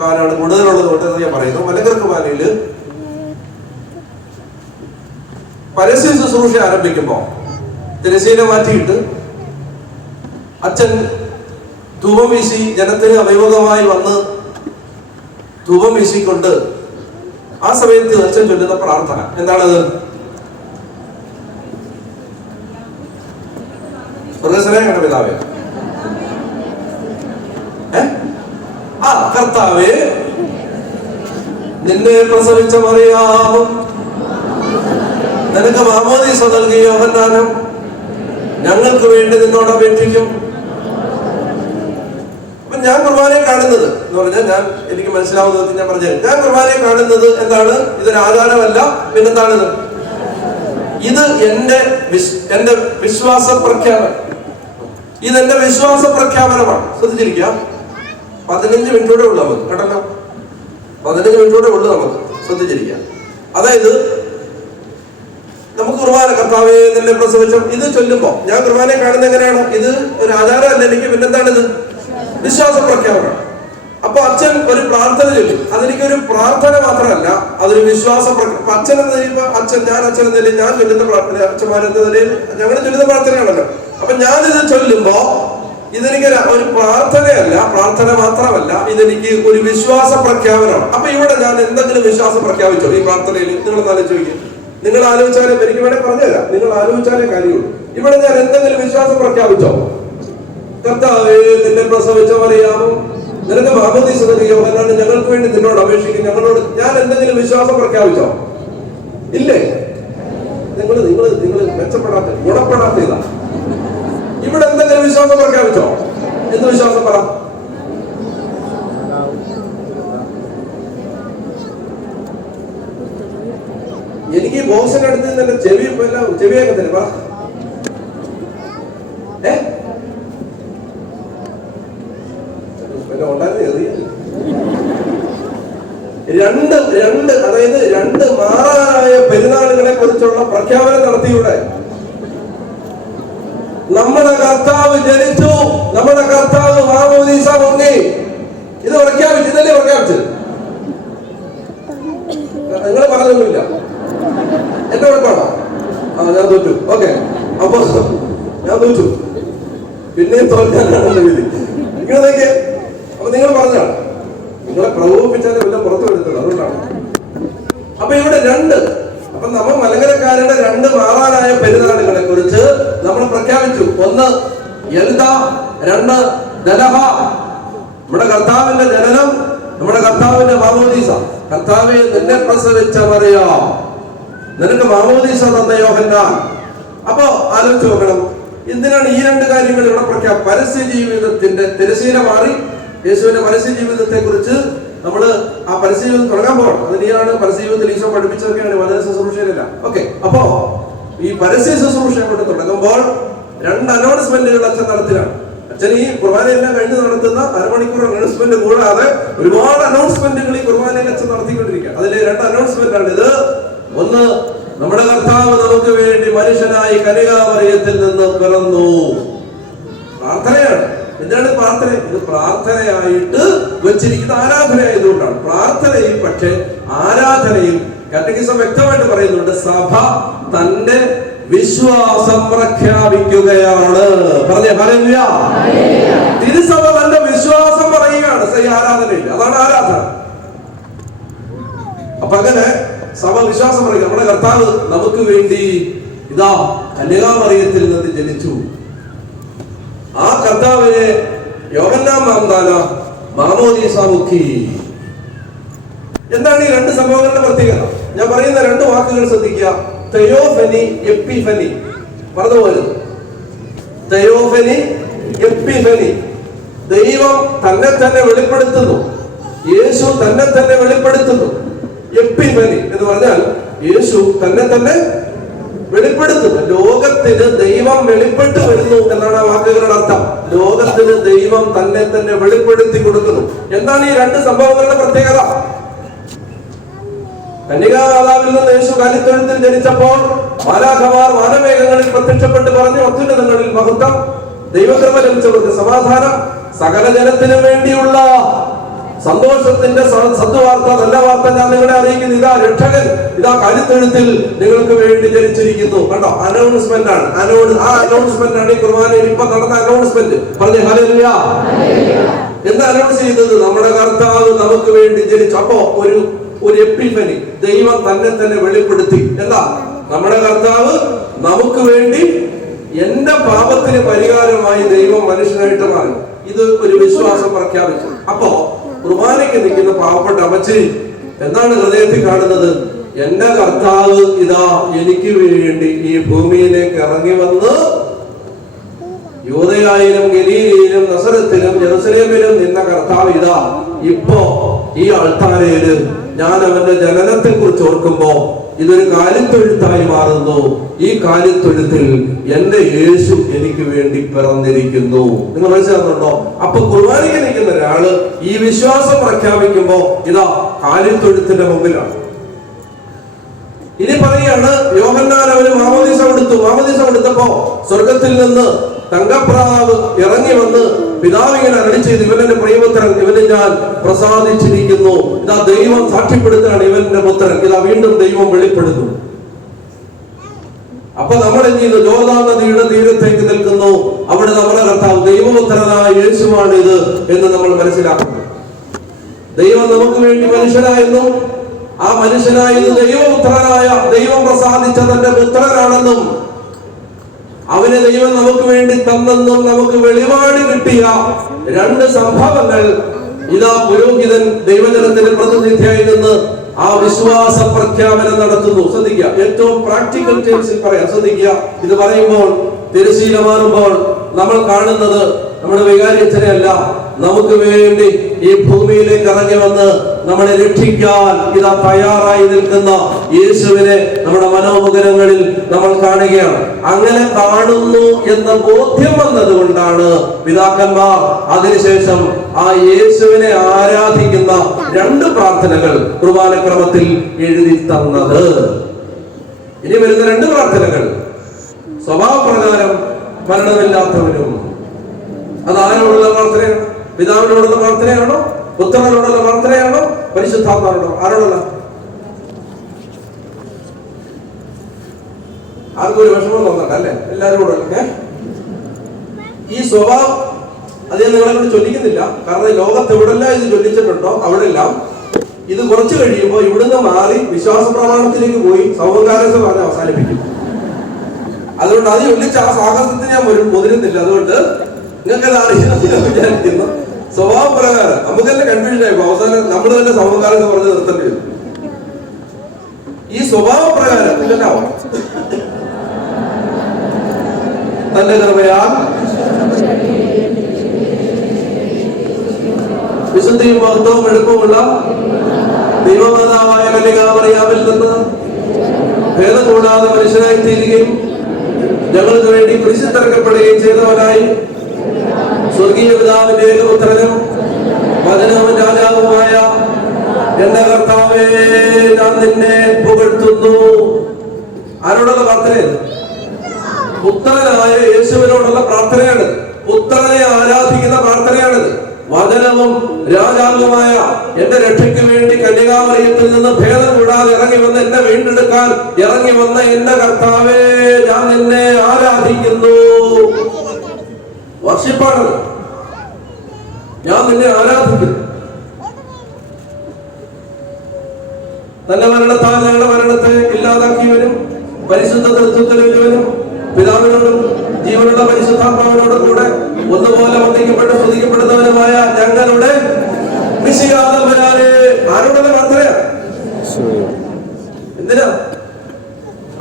കാലാണ് കൂടുതലുള്ളത് കൊണ്ട് ഞാൻ പറയുന്നു, മലങ്കര കുർബാനയിൽ പരസ്യ ശുശ്രൂഷ ആരംഭിക്കുമ്പോ തിരശ്ശീല മാറ്റിയിട്ട് അച്ഛൻ ധൂപം വീശി ജനത്തിന് അഭിമുഖമായി വന്ന് ധൂപം വീശിക്കൊണ്ട് ആ സമയത്ത് അച്ഛൻ ചൊല്ലുന്ന പ്രാർത്ഥന എന്താണത്? സ്വർഗ്ഗസ്ഥനായ പിതാവേ, കർത്താവേ, നിന്നെ പ്രസവിച്ച മറിയാമും നിനക്ക് മാമോദീസ നൽകിയ യോഹന്നാനും ഞങ്ങൾക്ക് വേണ്ടി നിന്നോട് അപേക്ഷിക്കും. അപ്പൊ ഞാൻ കുർബാനയെ കാണുന്നത് എന്ന് പറഞ്ഞാൽ, ഞാൻ എനിക്ക് മനസ്സിലാവുന്നത് ഞാൻ പറഞ്ഞു, ഞാൻ കുർബാനയെ കാണുന്നത് എന്താണ്? ഇതൊരു ആചാരമല്ല, പിന്നെന്താണിത്? ഇത് എന്റെ വിശ്വാസ പ്രഖ്യാപനം. ഇതെന്റെ വിശ്വാസ പ്രഖ്യാപനമാണ്. ശ്രദ്ധിച്ചിരിക്കുക. 15 മിനിറ്റൂടെ ഉള്ളു നമുക്ക്, കേട്ടല്ലോ. 15 മിനിറ്റൂടെ ഉള്ളു നമുക്ക്. ശ്രദ്ധിച്ചിരിക്കുക. അതായത് നമുക്ക് കുർബാന, കർത്താവേ നിന്നെ പ്രസവിച്ച, ഇത് ചൊല്ലുമ്പോ ഞാൻ കുർബാനയെ കാണുന്നത് എങ്ങനെയാണ്? ഇത് ഒരു ആചാരമല്ല എനിക്ക്, പിന്നെന്താണിത്? വിശ്വാസ പ്രഖ്യാപനം. അപ്പൊ അച്ഛൻ ഒരു പ്രാർത്ഥന ചൊല്ലും. അതെനിക്കൊരു പ്രാർത്ഥന മാത്രമല്ല, അതൊരു വിശ്വാസ പ്രഖ്യാപനം. അച്ഛൻ എന്ന നിലയിൽ, ഞാൻ അച്ഛൻ എന്ന നിലയിൽ ഞാൻ ചൊല്ലുന്ന പ്രാർത്ഥന, അച്ഛന്മാരെന്ന നിലയിൽ ഞങ്ങൾ ചൊല്ലുന്ന പ്രാർത്ഥനയാണല്ലോ. അപ്പൊ ഞാനിത് ചൊല്ലുമ്പോ ഇതെനിക്ക് ഒരു പ്രാർത്ഥനയല്ല, പ്രാർത്ഥന മാത്രമല്ല, ഇതെനിക്ക് ഒരു വിശ്വാസ പ്രഖ്യാപനമാണ്. അപ്പൊ ഇവിടെ ഞാൻ എന്തെങ്കിലും വിശ്വാസം പ്രഖ്യാപിച്ചോ ഈ പ്രാർത്ഥനയിൽ? നിങ്ങൾ ആലോചിക്കും. നിങ്ങൾ ആലോചിച്ചാലും എനിക്ക് വേണേ പറഞ്ഞുതരാം, നിങ്ങൾ ആലോചിച്ചാലേ കാര്യമുള്ളൂ. ഇവിടെ ഞാൻ എന്തെങ്കിലും വിശ്വാസം പ്രഖ്യാപിച്ചോ? കർത്താവേ നിന്നെ പ്രസവിച്ച മറിയാമും നിനക്ക് മാമോദീസ നൽകിയ യോഹന്നാനും ഞങ്ങൾക്ക് വേണ്ടി നിന്നോട് അപേക്ഷിക്കും, ഞങ്ങളോട്, ഞാൻ എന്തെങ്കിലും വിശ്വാസം പ്രഖ്യാപിച്ചോ? ഇല്ലേ? നിങ്ങൾ മെച്ചപ്പെടാത്ത, ഗുണപ്പെടാത്ത ഇതാ. ഇവിടെ എന്തെങ്കിലും വിശ്വാസം പ്രഖ്യാപിച്ചോ? എന്ത് വിശ്വാസം പറ? എനിക്ക് ബോക്സിന്റെ അടുത്ത് തന്നെ ചെവിയൊക്കെ തന്നെ പറ. ഉണ്ടായിരുന്നു രണ്ട് മാറാനായ പെരുന്നാളുകളെ കുറിച്ചുള്ള പ്രഖ്യാപനം നടത്തിയൂടെ? നമ്മുടെ കർത്താവ് ജനിച്ചു, നമ്മുടെ കർത്താവ് മാമോദീസ മുങ്ങി, ഇത് പ്രഖ്യാപിച്ചു. ഇതല്ലേ പ്രഖ്യാപിച്ചത്? നിങ്ങൾ പറഞ്ഞൊന്നുമില്ല. എന്റെ കുഴപ്പമാണോ? ഞാൻ തോറ്റു. ഓക്കെ, അപ്പൊ ഞാൻ തോറ്റു. പിന്നെയും തോൽക്കാനാണ് വിധി. നിങ്ങളതൊക്കെ അപ്പൊ നിങ്ങൾ പറഞ്ഞാണ്, നിങ്ങളെ പ്രകോപിപ്പിച്ചാലും എല്ലാം പുറത്തു വരുന്നത്. അതുകൊണ്ടാണ്. അപ്പൊ ഇവിടെ അപ്പൊ നമ്മൾ മലങ്കരക്കാരുടെ രണ്ട് മാറാനായ പെരുന്നാളുകളെ കുറിച്ച് നമ്മൾ പ്രഖ്യാപിച്ചു. ഒന്ന് എൽദ, രണ്ട് ദലഹ. നമ്മുടെ കർത്താവിന്റെ ജനനം, നമ്മുടെ കർത്താവിന്റെ മാമോദീസ. കർത്താവെ, നിന്നെ പ്രസവിച്ച മറിയാം, നിനക്ക് മാമോദീസ തന്ന യോഹന്നാൻ. അപ്പൊ ആലോചിച്ച് നോക്കണം, എന്തിനാണ് ഈ രണ്ട് കാര്യങ്ങൾ ഇവിടെ പരസ്യ ജീവിതത്തിന്റെ തിരശീല മാറി യേശുവിന്റെ പരസ്യ ജീവിതത്തെ കുറിച്ച് നമ്മള് ആ പരസ്യ ജീവിതം തുടങ്ങാൻ പോകണം. അതിനെയാണ് പരസ്യ ജീവിതത്തിൽ ഈശോ പഠിപ്പിച്ചതൊക്കെയാണ്, വചന ശുശ്രൂഷയിലല്ല. ഓക്കെ, അപ്പോ ഈ പരസ്യ ശുശ്രൂഷ കൊണ്ട് തുടങ്ങുമ്പോൾ രണ്ട് അനൗൺസ്മെന്റുകൾ അച്ഛൻ നടത്തിലാണ്. അച്ഛൻ ഈ കുർബാനയെല്ലാം കഴിഞ്ഞ് നടത്തുന്ന അരമണിക്കൂർ അനൗൺസ്മെന്റ് കൂടാതെ ഒരുപാട് അനൗൺസ്മെന്റുകൾ ഈ കുർബാനയിൽ അച്ഛൻ നടത്തിക്കൊണ്ടിരിക്കുക. അതിലെ രണ്ട് അനൗൺസ്മെന്റ് ആണ് ഇത്. ഒന്ന്, നമ്മുടെ കർത്താവ് നമുക്ക് വേണ്ടി മനുഷ്യനായി കന്യകാമറിയത്തിൽ നിന്ന് പിറന്നു. പ്രാർത്ഥനയാണ്. എന്താണ് പ്രാർത്ഥന? ഇത് പ്രാർത്ഥനയായിട്ട് വെച്ചിരിക്കുന്ന ആരാധനയായതുകൊണ്ടാണ്. പ്രാർത്ഥനയിൽ പക്ഷെ ആരാധനയിൽ കാറ്റഗിസം വ്യക്തമായിട്ട് പറയുന്നുണ്ട്, സഭ തന്റെ വിശ്വാസം പ്രഖ്യാപിക്കുകയാണ്. പറഞ്ഞേ ഹല്ലേലൂയ. തിരുസഭ തന്റെ വിശ്വാസം പറയുകയാണ് ഈ ആരാധനയിൽ. അതാണ് ആരാധന. അപ്പൊ അങ്ങനെ സഭ വിശ്വാസം പറയും, നമ്മുടെ കർത്താവ് നമുക്ക് വേണ്ടി ഇതാ കന്യകാമറിയത്തിൽ നിന്ന് ജനിച്ചു. ആ കർത്താവിനെ യോഹന്നാൻ മാംദാന മാമോദീസ മുക്കി. എന്താണ് ഈ രണ്ട് സംഭവങ്ങളുടെ പ്രത്യേകത? ഞാൻ പറയുന്ന രണ്ട് വാക്കുകൾ ശ്രദ്ധിക്കുക. തെയോഫനി, എപ്പിഫനി. മറന്നുപോയത്. തെയോഫനി, എപ്പിഫനി. ദൈവം തന്നെ തന്നെ വെളിപ്പെടുത്തുന്നു, യേശു തന്നെ തന്നെ വെളിപ്പെടുത്തുന്നു. എപ്പിഫനി എന്ന് പറഞ്ഞാൽ യേശു തന്നെ തന്നെ വെളിപ്പെടുത്തുന്നു. ലോകത്തിന് ദൈവം വെളിപ്പെട്ടു വരുന്നു എന്നാണ് ആ വാക്കുകളുടെ അർത്ഥം. ലോകത്തിന് ദൈവം തന്നെ തന്നെ വെളിപ്പെടുത്തി കൊടുക്കുന്നു. എന്താണ് ഈ രണ്ട് സംഭവങ്ങളുടെ പ്രത്യേകത? കന്യകാമാതാവിൽ നിന്ന് യേശു കാലിത്തൊഴുത്തിൽ ജനിച്ചപ്പോൾ മാലാഖമാർ വാനമേഘങ്ങളിൽ പ്രത്യക്ഷപ്പെട്ട് പറഞ്ഞു, അത്യുന്നതങ്ങളിൽ മഹത്വം, ദൈവകൃപ ലഭിച്ചവർക്ക് സമാധാനം, സകല ജനത്തിനും വേണ്ടിയുള്ള സന്തോഷത്തിന്റെ സദ്വാർത്ത, നല്ല വാർത്ത ഞാൻ നിങ്ങളെ അറിയിക്കുന്നു. ഇതാ രക്ഷകൻ, ഇതാ കാലിത്തൊഴുത്തിൽ നിങ്ങൾക്ക് വേണ്ടി ജനിച്ചിരിക്കുന്നു. കണ്ടോ, അനൗൺസ്മെന്റ് ആണ്. ആ അനൗൺസ്മെന്റ് ആണ് ഈ കുർബാനയിൽ ഇപ്പൊ നടന്ന അനൗൺസ്മെന്റ്. പറഞ്ഞേ ഹല്ലേലൂയ. എന്താ അനൗൺസ് ചെയ്തത്? നമ്മുടെ കർത്താവ് നമുക്ക് വേണ്ടി ജനിച്ചു. അപ്പോ ഒരു എപ്പിഫനി, ദൈവം തന്നെ തന്നെ വെളിപ്പെടുത്തി. എന്താ? നമ്മുടെ കർത്താവ് നമുക്ക് വേണ്ടി എന്റെ പാപത്തിന് പരിഹാരമായി ദൈവം മനുഷ്യനായിട്ട് മാറി. ഇത് ഒരു വിശ്വാസം പ്രഖ്യാപിച്ചു. അപ്പോ കുർബാനയ്ക്ക് നിൽക്കുന്ന പാവപ്പെട്ട അമ്മച്ചി എന്താണ് ഹൃദയത്തിൽ കാണുന്നത്? എന്റെ കർത്താവ് ഇതാ എനിക്ക് വേണ്ടി ഈ ഭൂമിയിലേക്ക് ഇറങ്ങി വന്ന് യൂദയായിലും ഗലീലയിലും നസറത്തിലും ജെറുസലേമിലും നിന്ന കർത്താവ് ഇതാ ഇപ്പോ ഈ അൾത്താരയില് ഞാൻ അവന്റെ ജനനത്തെ കുറിച്ച് ഓർക്കുമ്പോ ഇതൊരു കാലിത്തൊഴുത്തായി മാറുന്നു. ഈ കാലിത്തൊഴുത്തിൽ എന്റെ യേശു എനിക്ക് വേണ്ടി പിറന്നിരിക്കുന്നു. നിങ്ങൾ മനസ്സിലാക്കുന്നുണ്ടോ? അപ്പൊ കുർബാനയ്ക്ക് നിൽക്കുന്ന ഒരാള് ഈ വിശ്വാസം പ്രഖ്യാപിക്കുമ്പോ ഇതാ കാലിത്തൊഴുത്തിന്റെ മുമ്പിലാണ്. ഇനി പറയാണ്, യോഹന്നാൻ അവന് മാമോദീസ കൊടുത്തു. മാമോദീസ കൊടുത്തപ്പോ സ്വർഗത്തിൽ നിന്ന് തങ്കപ്രാവ് ഇറങ്ങി വന്ന് പിതാവ് ഇങ്ങനെ അരുളി ചെയ്തു, ഇവന്റെ പ്രിയപുത്രൻ, ഇവന് ഞാൻ പ്രസാദിച്ചിരിക്കുന്നു. ഇതാ ദൈവം സാക്ഷ്യപ്പെടുത്തുകയാണ്, ഇവന്റെ പുത്രൻ. ഇതാ വീണ്ടും ദൈവം വെളിപ്പെടുന്നു. അപ്പൊ നമ്മൾ എന്ത് ചെയ്യുന്നു? ജോർദാൻ നദിയുടെ തീരത്തേക്ക് നിൽക്കുന്നു. അവിടെ നമ്മുടെ കർത്താവ് ദൈവപുത്രനായ യേശുവാണ് ഇത് എന്ന് നമ്മൾ മനസ്സിലാക്കുന്നു. ദൈവം നമുക്ക് വേണ്ടി മനുഷ്യനായിരുന്നു. ആ മനുഷ്യനായത് ദൈവപുത്രനായ, ദൈവം പ്രസാദിച്ച തന്റെ പുത്രനാണെന്നും അവനെ ദൈവം നമുക്ക് വേണ്ടി തന്നെന്നും നമുക്ക് വെളിപാട് കിട്ടിയ രണ്ട് സംഭവങ്ങൾ ഇതാ പുരോഹിതൻ ദൈവജനത്തിന്റെ പ്രതിനിധിയായി നിന്ന് ആ വിശ്വാസ പ്രഖ്യാപനം നടത്തുന്നു. ശ്രദ്ധിക്കുക, ഏറ്റവും പ്രാക്ടിക്കൽ ടേംസിൽ പറയാം. ശ്രദ്ധിക്കുക, ഇത് പറയുമ്പോൾ തിരശീല മാറുമ്പോൾ നമ്മൾ കാണുന്നത് നമ്മുടെ വികാരിയച്ഛനെ അല്ല, നമുക്ക് വേണ്ടി ഈ ഭൂമിയിലേക്ക് ഇറങ്ങി വന്ന് നമ്മളെ രക്ഷിക്കാൻ ഇതാ തയ്യാറായി നിൽക്കുന്ന യേശുവിനെ നമ്മുടെ മനോമുഖരങ്ങളിൽ നമ്മൾ കാണുകയാണ്. അങ്ങനെ കാണുന്നു എന്ന ബോധ്യം വന്നതുകൊണ്ടാണ് പിതാക്കന്മാർ അതിനുശേഷം ആ യേശുവിനെ ആരാധിക്കുന്ന 2 പ്രാർത്ഥനകൾ കുർബാനക്രമത്തിൽ എഴുതി തന്നത്. ഇനി വരുന്ന 2 പ്രാർത്ഥനകൾ സ്വഭാവപ്രകാരം മരണമില്ലാത്തവരും. അത് ആരോടുള്ള പ്രാർത്ഥനയാണ്? പിതാവിനോടുള്ള പ്രാർത്ഥനയാണോ? പുത്രനോടുള്ള പ്രാർത്ഥനയാണോ? പരിശുദ്ധാത്മാവിനോടോ? ആരോടുള്ള? ആർക്കും ഒരു വിഷമം തോന്നണ്ട അല്ലേ? എല്ലാവരും കൂടെ ഈ സ്വഭാവം അത് ഞാൻ നിങ്ങളെ കൊണ്ട് ചൊല്ലിക്കുന്നില്ല. കാരണം ലോകത്ത് എവിടെല്ലാം ഇത് ചൊല്ലിച്ചിട്ടുണ്ടോ അവിടെല്ലാം ഇത് കുറച്ച് കഴിയുമ്പോൾ ഇവിടുന്ന് മാറി വിശ്വാസ പ്രമാണത്തിലേക്ക് പോയി സൗമകാരസ പറഞ്ഞ് അവസാനിപ്പിക്കും. അതുകൊണ്ട് അത് ചൊല്ലിച്ച് ആ സാഹസത്തിന് ഞാൻ മുതിരുന്നില്ല. അതുകൊണ്ട് നിങ്ങൾക്ക് അറിയാൻ വിചാരിക്കുന്നു. സ്വഭാവപ്രകാരം നമുക്ക് തന്നെ കൺഫ്യൂഷൻ ആയി അവസാനം നമ്മൾ തന്നെ സൗമകാരസ പറഞ്ഞ് നിർത്തേണ്ടി വരും. ഈ സ്വഭാവപ്രകാരം തന്റെ കൃപയാൽ വിശുദ്ധിയും മഹത്വവും എളുപ്പമുള്ള ദൈവമാതാവായ കന്യകാമറിയാമിൽ നിന്ന് ഭേദം കൂടാതെ മനുഷ്യനായി തീരുകയും ഞങ്ങൾക്ക് വേണ്ടി കുരിശിലിറക്കപ്പെടുകയും ചെയ്തവനായി സ്വർഗീയ പിതാവിന്റെ ഏകപുത്രനും വചനവും രാജാവുമായ എന്റെ കർത്താവേ, ഞാൻ നിന്നെ പുകഴ്ത്തുന്നു. ആരോടുള്ള പ്രാർത്ഥനയാണ്? പുത്രനായ യേശുവിനോടുള്ള പ്രാർത്ഥനയാണ്. പുത്രനെ ആരാധിക്കുന്ന പ്രാർത്ഥനയാണിത്. വചനവും രാജാവുമായ എന്റെ രക്ഷയ്ക്ക് വേണ്ടി കന്യകാമറിയത്തിൽ നിന്ന് ഭേദം കൂടാതെ ഇറങ്ങി വന്ന് എന്നെ വീണ്ടെടുക്കാൻ ഇറങ്ങി വന്ന എന്റെ കർത്താവേ, ഞാൻ നിന്നെ ആരാധിക്കുന്നു. വർഷിപ്പാണ്. ഞാൻ നിന്നെ ആരാധിക്കുന്നു. തന്റെ മരണത്താൽ ഞങ്ങളുടെ മരണത്തെ ഇല്ലാതാക്കിയവനും പരിശുദ്ധ തൃത്വത്തിലും പിതാവിനോടും ജീവനുള്ള പരിശുദ്ധാത്മാവിനോടും കൂടെ ഒന്നുപോലെ വന്ദിക്കപ്പെട്ട് സ്തുതിക്കപ്പെടുന്നവനുമായ ഞങ്ങളുടെ മിശിഹാതമ്പുരാനെ. ആരോടുള്ള പ്രാർത്ഥനയാണ്? എന്തിനാ?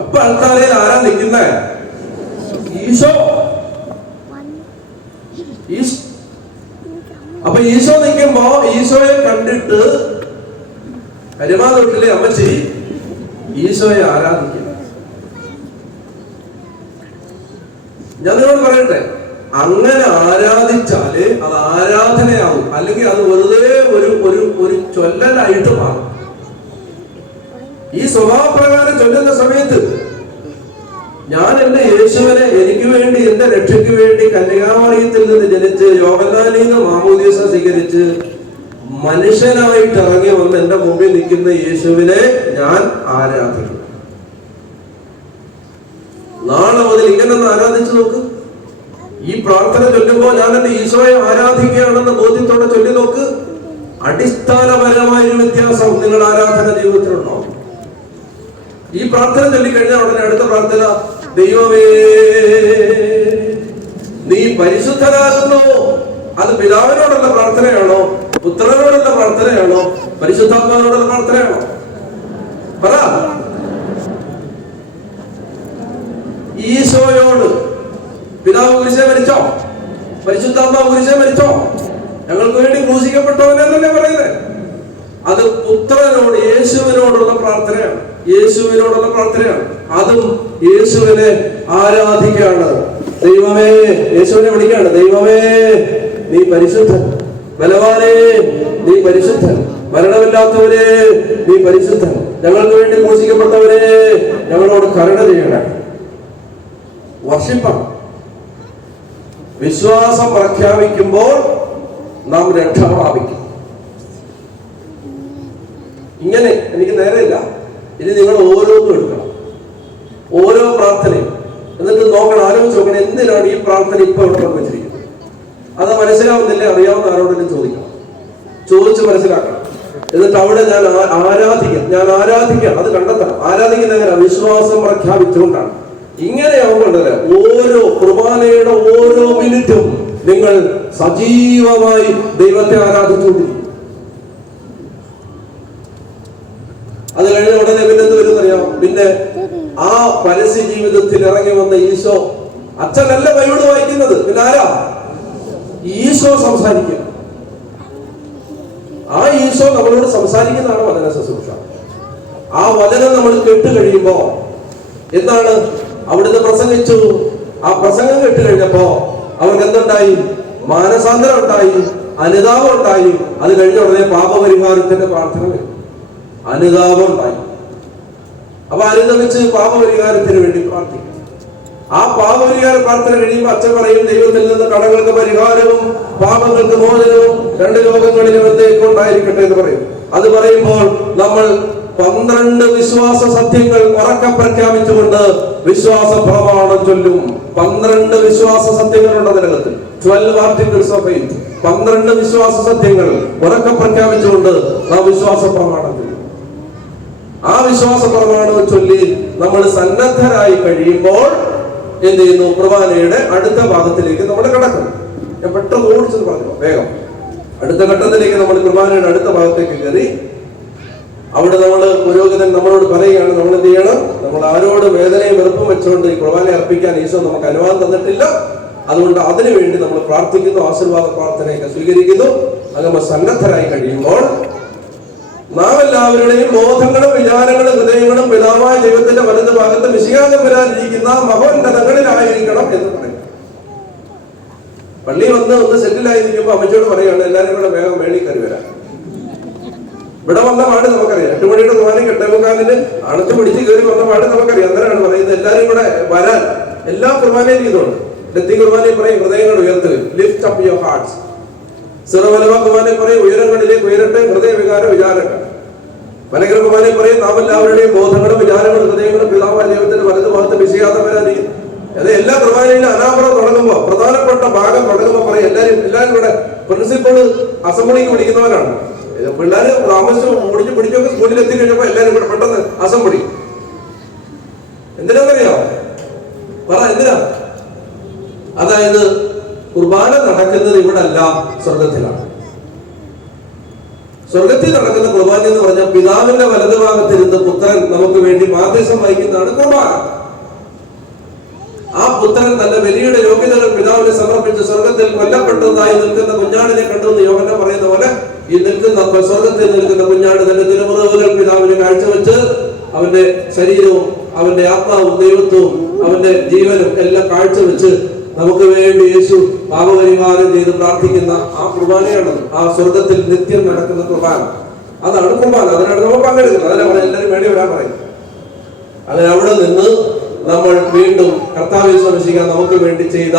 അപ്പൊ ആൾക്കാരിൽ ആരാ നിൽക്കുന്ന? ഈശോ. അപ്പൊ ഈശോ നിൽക്കുമ്പോ ഈശോയെ കണ്ടിട്ട് കരിമാ തൊട്ടിലെ അമ്മച്ചി ഈശോയെ ആരാധിക്കും. ഞാൻ നിങ്ങളോട് പറയട്ടെ, അങ്ങനെ ആരാധിച്ചാല് അത് ആരാധനയാവും. അല്ലെങ്കിൽ അത് വെറുതെ ഒരു ചൊല്ലലായിട്ട് മാറും. ഈ സ്വഭാവപ്രകാരം ചൊല്ലുന്ന സമയത്ത് ഞാൻ എന്റെ യേശുവിനെ എനിക്ക് വേണ്ടി എന്റെ രക്ഷയ്ക്ക് വേണ്ടി കന്യകാമറിയത്തിൽ നിന്ന് ജനിച്ച് യോഹന്നാനിൽ നിന്ന് മാമോദീസ സ്വീകരിച്ച് മനുഷ്യനായിട്ട് ഇറങ്ങി വന്ന് എന്റെ മുമ്പിൽ നിൽക്കുന്ന യേശുവിനെ ഞാൻ ആരാധിക്കും. നാളെ മുതൽ ഇങ്ങനൊന്ന് ആരാധിച്ചു നോക്ക്. ഈ പ്രാർത്ഥന ചൊല്ലുമ്പോൾ ഞാൻ എന്റെ ഈശോയെ ആരാധിക്കുകയാണെന്ന് ബോധ്യത്തോടെ ചൊല്ലി നോക്ക്. അടിസ്ഥാനപരമായൊരു വ്യത്യാസം നിങ്ങളുടെ ആരാധന ജീവിതത്തിലുണ്ടാവും. ഈ പ്രാർത്ഥന ചൊല്ലിക്കഴിഞ്ഞാൽ ഉടനെ അടുത്ത പ്രാർത്ഥന, ദൈവമേ നീ പരിശുദ്ധനാകുന്നു. അത് പിതാവിനോടുള്ള പ്രാർത്ഥനയാണോ? പുത്രനോടുള്ള പ്രാർത്ഥനയാണോ? പരിശുദ്ധാത്മാവിനോടുള്ള പ്രാർത്ഥനയാണോ? പറ. ഈശോയോട് പിതാവ് കുരിശിൽ മരിച്ചോ? പരിശുദ്ധാത്മാവ് കുരിശിൽ മരിച്ചോ? ഞങ്ങൾക്ക് വേണ്ടി ക്രൂശിക്കപ്പെട്ടവനെന്നല്ലേ പറയുന്നത്. അത് പുത്രനോട് യേശുവിനോടുള്ള പ്രാർത്ഥനയാണ്. യേശുവിനോടുള്ള പ്രാർത്ഥനയാണ്. അതും യേശുവിനെ ആരാധിക്കുകയാണ്. ദൈവമേ, യേശുവിനെ വിളിക്കുകയാണ്. ദൈവമേ നീ പരിശുദ്ധൻ. ബലവാനേ നീ പരിശുദ്ധൻ. മരണമില്ലാത്തവരെ നീ പരിശുദ്ധൻ. ഞങ്ങൾക്ക് വേണ്ടി ക്രൂശിക്കപ്പെട്ടവരെ ഞങ്ങളോട് കരുണ ചെയ്യണം. വർഷിപ്പാണ്. വിശ്വാസം പ്രഖ്യാപിക്കുമ്പോൾ നാം രക്ഷ പ്രാപിക്കും. ഇങ്ങനെ എനിക്ക് നേരെയില്ല. ഇനി നിങ്ങൾ ഓരോന്നും എടുക്കണം, ഓരോ പ്രാർത്ഥനയും. എന്നിട്ട് നോക്കണം, ആലോചിച്ച് നോക്കണം, എന്തിനാണ് ഈ പ്രാർത്ഥന ഇപ്പൊ ഇവിടെ പങ്കുവച്ചിരിക്കുന്നത്. അത് മനസ്സിലാവുന്നില്ല, അറിയാവുന്ന ആരോടെങ്കിലും ചോദിക്കണം, ചോദിച്ച് മനസ്സിലാക്കണം. എന്നിട്ട് അവിടെ ഞാൻ ആരാധിക്കാം, അത് കണ്ടെത്തണം. ആരാധിക്കുന്ന എങ്ങനെ? വിശ്വാസം പ്രഖ്യാപിച്ചുകൊണ്ടാണ്. ഇങ്ങനെയാവുമ്പോണ്ടല്ലേ ഓരോ കുർബാനയുടെ ഓരോ മിനിറ്റും നിങ്ങൾ സജീവമായി ദൈവത്തെ ആരാധിച്ചുകൊണ്ടിരിക്കും. അത് കഴിഞ്ഞ ഉടനെ പിന്നെ എന്ത് വരും അറിയാം? പിന്നെ ആ പരസ്യ ജീവിതത്തിൽ ഇറങ്ങി വന്ന ഈശോ, അച്ഛനല്ല ബൈബിൾ വായിക്കുന്നത്, പിന്നെ ആരാ? ഈശോ സംസാരിക്കുക. ആ ഈശോ നമ്മളോട് സംസാരിക്കുന്നതാണ് വചന ശുശ്രൂഷ. ആ വചനം നമ്മൾ കേട്ട് കഴിയുമ്പോ എന്താണ്? അവിടുന്ന് പ്രസംഗിച്ചു. ആ പ്രസംഗം കേട്ട് കഴിഞ്ഞപ്പോ അവർക്ക് എന്തുണ്ടായി? മാനസാന്തരം ഉണ്ടായി, അനുതാപം ഉണ്ടായി. അത് കഴിഞ്ഞ ഉടനെ പാപപരിഹാരത്തിന്റെ പ്രാർത്ഥന വരും. അനുതാപം ഉണ്ടായി. അപ്പൊ അനുദമിച്ച് പാപപരിഹാരത്തിന് വേണ്ടി പ്രാർത്ഥിക്കും. ആ പാപപരിഹാര പ്രാർത്ഥന കഴിയുമ്പോൾ അച്ഛൻ പറയും, ദൈവത്തിൽ നിന്ന് കടങ്ങൾക്ക് പരിഹാരവും പാപങ്ങൾക്ക് മോചനവും 2 ലോകങ്ങളിലും എന്നേക്കും ഉണ്ടായിരിക്കട്ടെ എന്ന് പറയും. അത് പറയുമ്പോൾ നമ്മൾ 12 വിശ്വാസ സത്യങ്ങൾ ഉറക്കെ പ്രഖ്യാപിച്ചുകൊണ്ട് വിശ്വാസ പ്രമാണം ചൊല്ലും. 12 വിശ്വാസ സത്യങ്ങളുണ്ട് അതിനകത്ത്. 12 ആർട്ടിക്കിൾസ് ഓഫ് ഫെയ്ത്ത്. 12 വിശ്വാസ സത്യങ്ങൾ ഉറക്കെ പ്രഖ്യാപിച്ചുകൊണ്ട് നാം വിശ്വാസ പ്രമാണം ചൊല്ലും. ആ വിശ്വാസ പ്രമാണം ചൊല്ലി നമ്മൾ സന്നദ്ധരായി കഴിയുമ്പോൾ എന്ത് ചെയ്യുന്നു? കുർബാനയുടെ അടുത്ത ഭാഗത്തിലേക്ക് നമ്മൾ കടക്കും. ഞാൻ പെട്ടെന്ന് ഓടിച്ചെന്ന് പറഞ്ഞു, വേഗം അടുത്ത ഘട്ടത്തിലേക്ക് നമ്മൾ കുർബാനയുടെ അടുത്ത ഭാഗത്തേക്ക് കയറി. അവിടെ പുരോഹിതൻ നമ്മളോട് പറയുകയാണ്, നമ്മൾ എന്ത് ചെയ്യണം? നമ്മൾ ആരോട് വേദനയും വെറുപ്പും വെച്ചുകൊണ്ട് ഈ കുർബാന അർപ്പിക്കാൻ ഈശോ നമുക്ക് അനുവാദം തന്നിട്ടില്ല. അതുകൊണ്ട് അതിനുവേണ്ടി നമ്മൾ പ്രാർത്ഥിക്കുന്നു, ആശീർവാദ പ്രാർത്ഥനയൊക്കെ സ്വീകരിക്കുന്നു. അങ്ങനെ സന്നദ്ധരായി കഴിയുമ്പോൾ നാം എല്ലാവരുടെയും ബോധങ്ങളും വിചാരങ്ങളും ഹൃദയങ്ങളും പിതാവായ ദൈവത്തിന്റെ വലത് ഭാഗത്ത് മിശിഹായം വരാനിരിക്കുന്ന മഹോന്നതങ്ങളിലായിരിക്കണം എന്ന് പറയും. പള്ളി ഒന്ന് സെറ്റിലായിരിക്കുമ്പോ അമ്മച്ചോട് പറയാണ്, എല്ലാരും കൂടെ വേഗം മേളിൽ കയറി വരാം. ഇവിടെ വന്ന പാട് നമുക്കറിയാം. 8 മണിയുടെ കുർബാനയ്ക്ക് 8:45 അണച്ചു പിടിച്ച് കയറി വന്ന പാട് നമുക്കറിയാം. അന്നേരമാണ് പറയുന്നത് എല്ലാരും കൂടെ വരാൻ. എല്ലാ കുർബാനയിലും ഇതുണ്ട്. ലത്തി കുർബാനയിൽ പറയും ഹൃദയങ്ങൾ ഉയർത്തുക, ലിഫ്റ്റ് അപ്പ് യുവർ ഹാർട്ട്സ്. സിറമലബ കുർബാനയിൽ പറയും ഉയരങ്ങളിലേക്ക് ഉയരട്ടെ ഹൃദയ വികാര വിചാരങ്ങൾ. മലങ്കര കുർബാനയിൽ പറയും നാം എല്ലാവരുടെയും ബോധങ്ങളും വിചാരങ്ങളും ഹൃദയങ്ങളും പിതാവായ ദൈവത്തിന്റെ വലതു ഭാഗത്ത് വിശയാതെ വരാനിരിക്കും. അത് എല്ലാ കുർബാനയിലും അനാപുറം തുടങ്ങുമ്പോ പ്രധാനപ്പെട്ട ഭാഗം തുടങ്ങുമ്പോ പറയും എല്ലാരും കൂടെ. പ്രിൻസിപ്പൾ അസംബ്ലിക്ക് വിളിക്കുന്നവരാണ്. പിള്ളേര് താമസിച്ചു പിടിച്ചൊക്കെ സ്കൂളിൽ എത്തി കഴിഞ്ഞപ്പോ എല്ലാരും കൂടെ പെട്ടെന്ന് അസംബ്ലി. എന്തിനാന്നറിയോ? പറ എന്തിനാ? അതായത് കുർബാന നടക്കുന്നത് ഇവിടെ അല്ല, സ്വർഗത്തിലാണ്. സ്വർഗത്തിൽ നടക്കുന്ന കുർബാന എന്ന് പറഞ്ഞാൽ പിതാവിന്റെ വലതുഭാഗത്തിരുന്ന് പുത്രൻ നമുക്ക് വേണ്ടി മാധ്യസ്ഥം വഹിക്കുന്നതാണ് കുർബാന. ആ പുത്രൻ തന്റെ ബലിയുടെ യോഗ്യതകൾ പിതാവിനെ സമർപ്പിച്ച് സ്വർഗത്തിൽ കൊല്ലപ്പെട്ടതായി നിൽക്കുന്ന കുഞ്ഞാടിനെ കണ്ടുവെന്ന് യോഹന്നാൻ പറയുന്ന പോലെ ഈ സ്വർഗത്തിൽ നിൽക്കുന്ന കുഞ്ഞാട് തന്റെ തിരുമുറിവുകൾ പിതാവിനെ കാഴ്ചവെച്ച് അവന്റെ ശരീരവും അവന്റെ ആത്മാവും ദൈവത്വവും അവന്റെ ജീവനും എല്ലാം കാഴ്ചവെച്ച് നമുക്ക് വേണ്ടി യേശു പാപപരിഹാരം ചെയ്ത് പ്രാർത്ഥിക്കുന്ന ആ കുർബാനയാണ്. ആ സ്വർഗത്തിൽ നിത്യം നടക്കുന്ന കുർബാന, അതാണ് കുർബാന. അതിനാണ് നമ്മൾ പങ്കെടുക്കുന്നത്. അതിനെ എല്ലാവരും വേണ്ടി വരാൻ പറയും. അങ്ങനെ അവിടെ നിന്ന് നമ്മൾ വീണ്ടും കർത്താവിനെ ശ്രമിക്കാൻ നമുക്ക് വേണ്ടി ചെയ്ത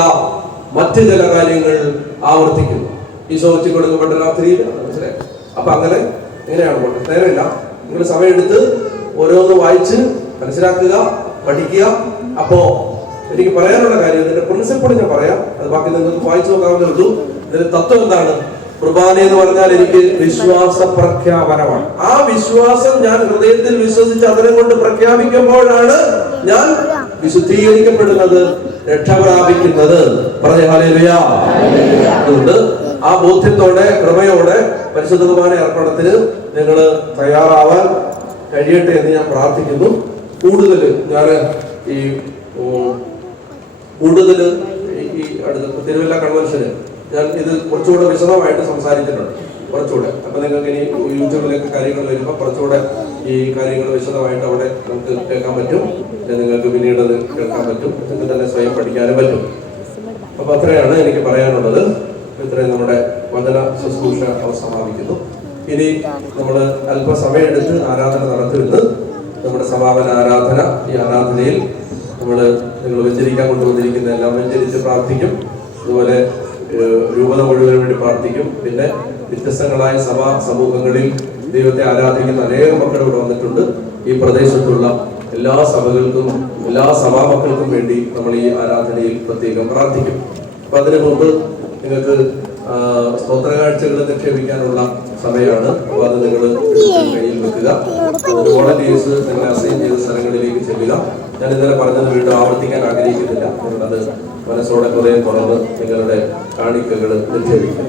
മറ്റു ചില കാര്യങ്ങൾ ആവർത്തിക്കുന്നു. ഈശോ വെച്ച് കൊടുക്കപ്പെട്ട രാത്രിയിൽ മനസ്സിലായി. അപ്പൊ അങ്ങനെ എങ്ങനെയാണ് പോട്ടെ, നേരമില്ല. നിങ്ങൾ സമയമെടുത്ത് ഓരോന്ന് വായിച്ച് മനസ്സിലാക്കുക, പഠിക്കുക. അപ്പോ എനിക്ക് പറയാനുള്ള കാര്യം ഇതിന്റെ പ്രിൻസിപ്പിൾ ഞാൻ പറയാം. അത് ബാക്കി നിങ്ങൾക്ക് വായിച്ചു നോക്കാവുന്നേ ഉള്ളൂ. ഇതിന്റെ തത്വം എന്താണ്? കുർബാന എന്ന് പറഞ്ഞാൽ എനിക്ക് വിശ്വാസ പ്രഖ്യാപനമാണ്. ആ വിശ്വാസം ഞാൻ ഹൃദയത്തിൽ വിശ്വസിച്ച് അതിനെ കൊണ്ട് പ്രഖ്യാപിക്കുമ്പോഴാണ് ഞാൻ വിശുദ്ധീകരിക്കപ്പെടുന്നത്, രക്ഷ പ്രാപിക്കുന്നത്. പറഞ്ഞ ഹല്ലേലൂയ. അതുകൊണ്ട് ആ ബോധ്യത്തോടെ കൃപയോടെ പരിശുദ്ധ കുർബാന അർപ്പണത്തിന് നിങ്ങൾ തയ്യാറാവാൻ കഴിയട്ടെ എന്ന് ഞാൻ പ്രാർത്ഥിക്കുന്നു. കൂടുതൽ ഞാൻ ഈ അടുത്ത തിരുവല്ല കൺവെൻഷന് ഞാൻ ഇത് കുറച്ചുകൂടെ വിശദമായിട്ട് സംസാരിച്ചിട്ടുണ്ട്. കുറച്ചുകൂടെ അപ്പൊ നിങ്ങൾക്ക് ഇനി യൂട്യൂബിലൊക്കെ കാര്യങ്ങൾ വരുമ്പോൾ കുറച്ചുകൂടെ ഈ കാര്യങ്ങൾ വിശദമായിട്ട് അവിടെ നമുക്ക് കേൾക്കാൻ പറ്റും. നിങ്ങൾക്ക് പിന്നീട് അത് കേൾക്കാൻ പറ്റും. നിങ്ങൾക്ക് തന്നെ സ്വയം പഠിക്കാനും പറ്റും. അപ്പൊ അത്രയാണ് എനിക്ക് പറയാനുള്ളത്. ഇത്രയും നമ്മുടെ വചന ശുശ്രൂഷ സമാപിക്കുന്നു. ഇനി നമ്മൾ അല്പസമയം എടുത്ത് ആരാധന നടത്തുമെന്ന് നമ്മുടെ സമാപന ആരാധന. ഈ ആരാധനയിൽ നിങ്ങൾ വെഞ്ചരിക്കാൻ കൊണ്ടുവന്നിരിക്കുന്ന എല്ലാം വെഞ്ചരിച്ച് പ്രാർത്ഥിക്കും. അതുപോലെ രൂപത മുഴുവന് വേണ്ടി പ്രാർത്ഥിക്കും. പിന്നെ വ്യത്യസ്തങ്ങളായ സഭാ സമൂഹങ്ങളിൽ ദൈവത്തെ ആരാധിക്കുന്ന അനേകം മക്കൾ ഇവിടെ വന്നിട്ടുണ്ട്. ഈ പ്രദേശത്തുള്ള എല്ലാ സഭകൾക്കും എല്ലാ സഭാമക്കൾക്കും വേണ്ടി നമ്മൾ ഈ ആരാധനയിൽ പ്രത്യേകം പ്രാർത്ഥിക്കും. അപ്പൊ അതിനു മുമ്പ് നിങ്ങൾക്ക് സ്തോത്രകാഴ്ചകൾ നിക്ഷേപിക്കാനുള്ള സമയമാണ്. അപ്പൊ അത് നിങ്ങൾ കയ്യിൽ വെക്കുക. വോളണ്ടിയേഴ്സ് നിങ്ങളെ അസൈൻ ചെയ്ത സ്ഥലങ്ങളിലേക്ക് ചെല്ലുക. ഞാൻ ഇന്നലെ പറഞ്ഞത് വീണ്ടും ആവർത്തിക്കാൻ ആഗ്രഹിക്കുന്നില്ല. നിങ്ങളത് മനസ്സോടെ ഹൃദയം തുറന്ന് നിങ്ങളുടെ കാണിക്കകൾ നിക്ഷേപിക്കുക.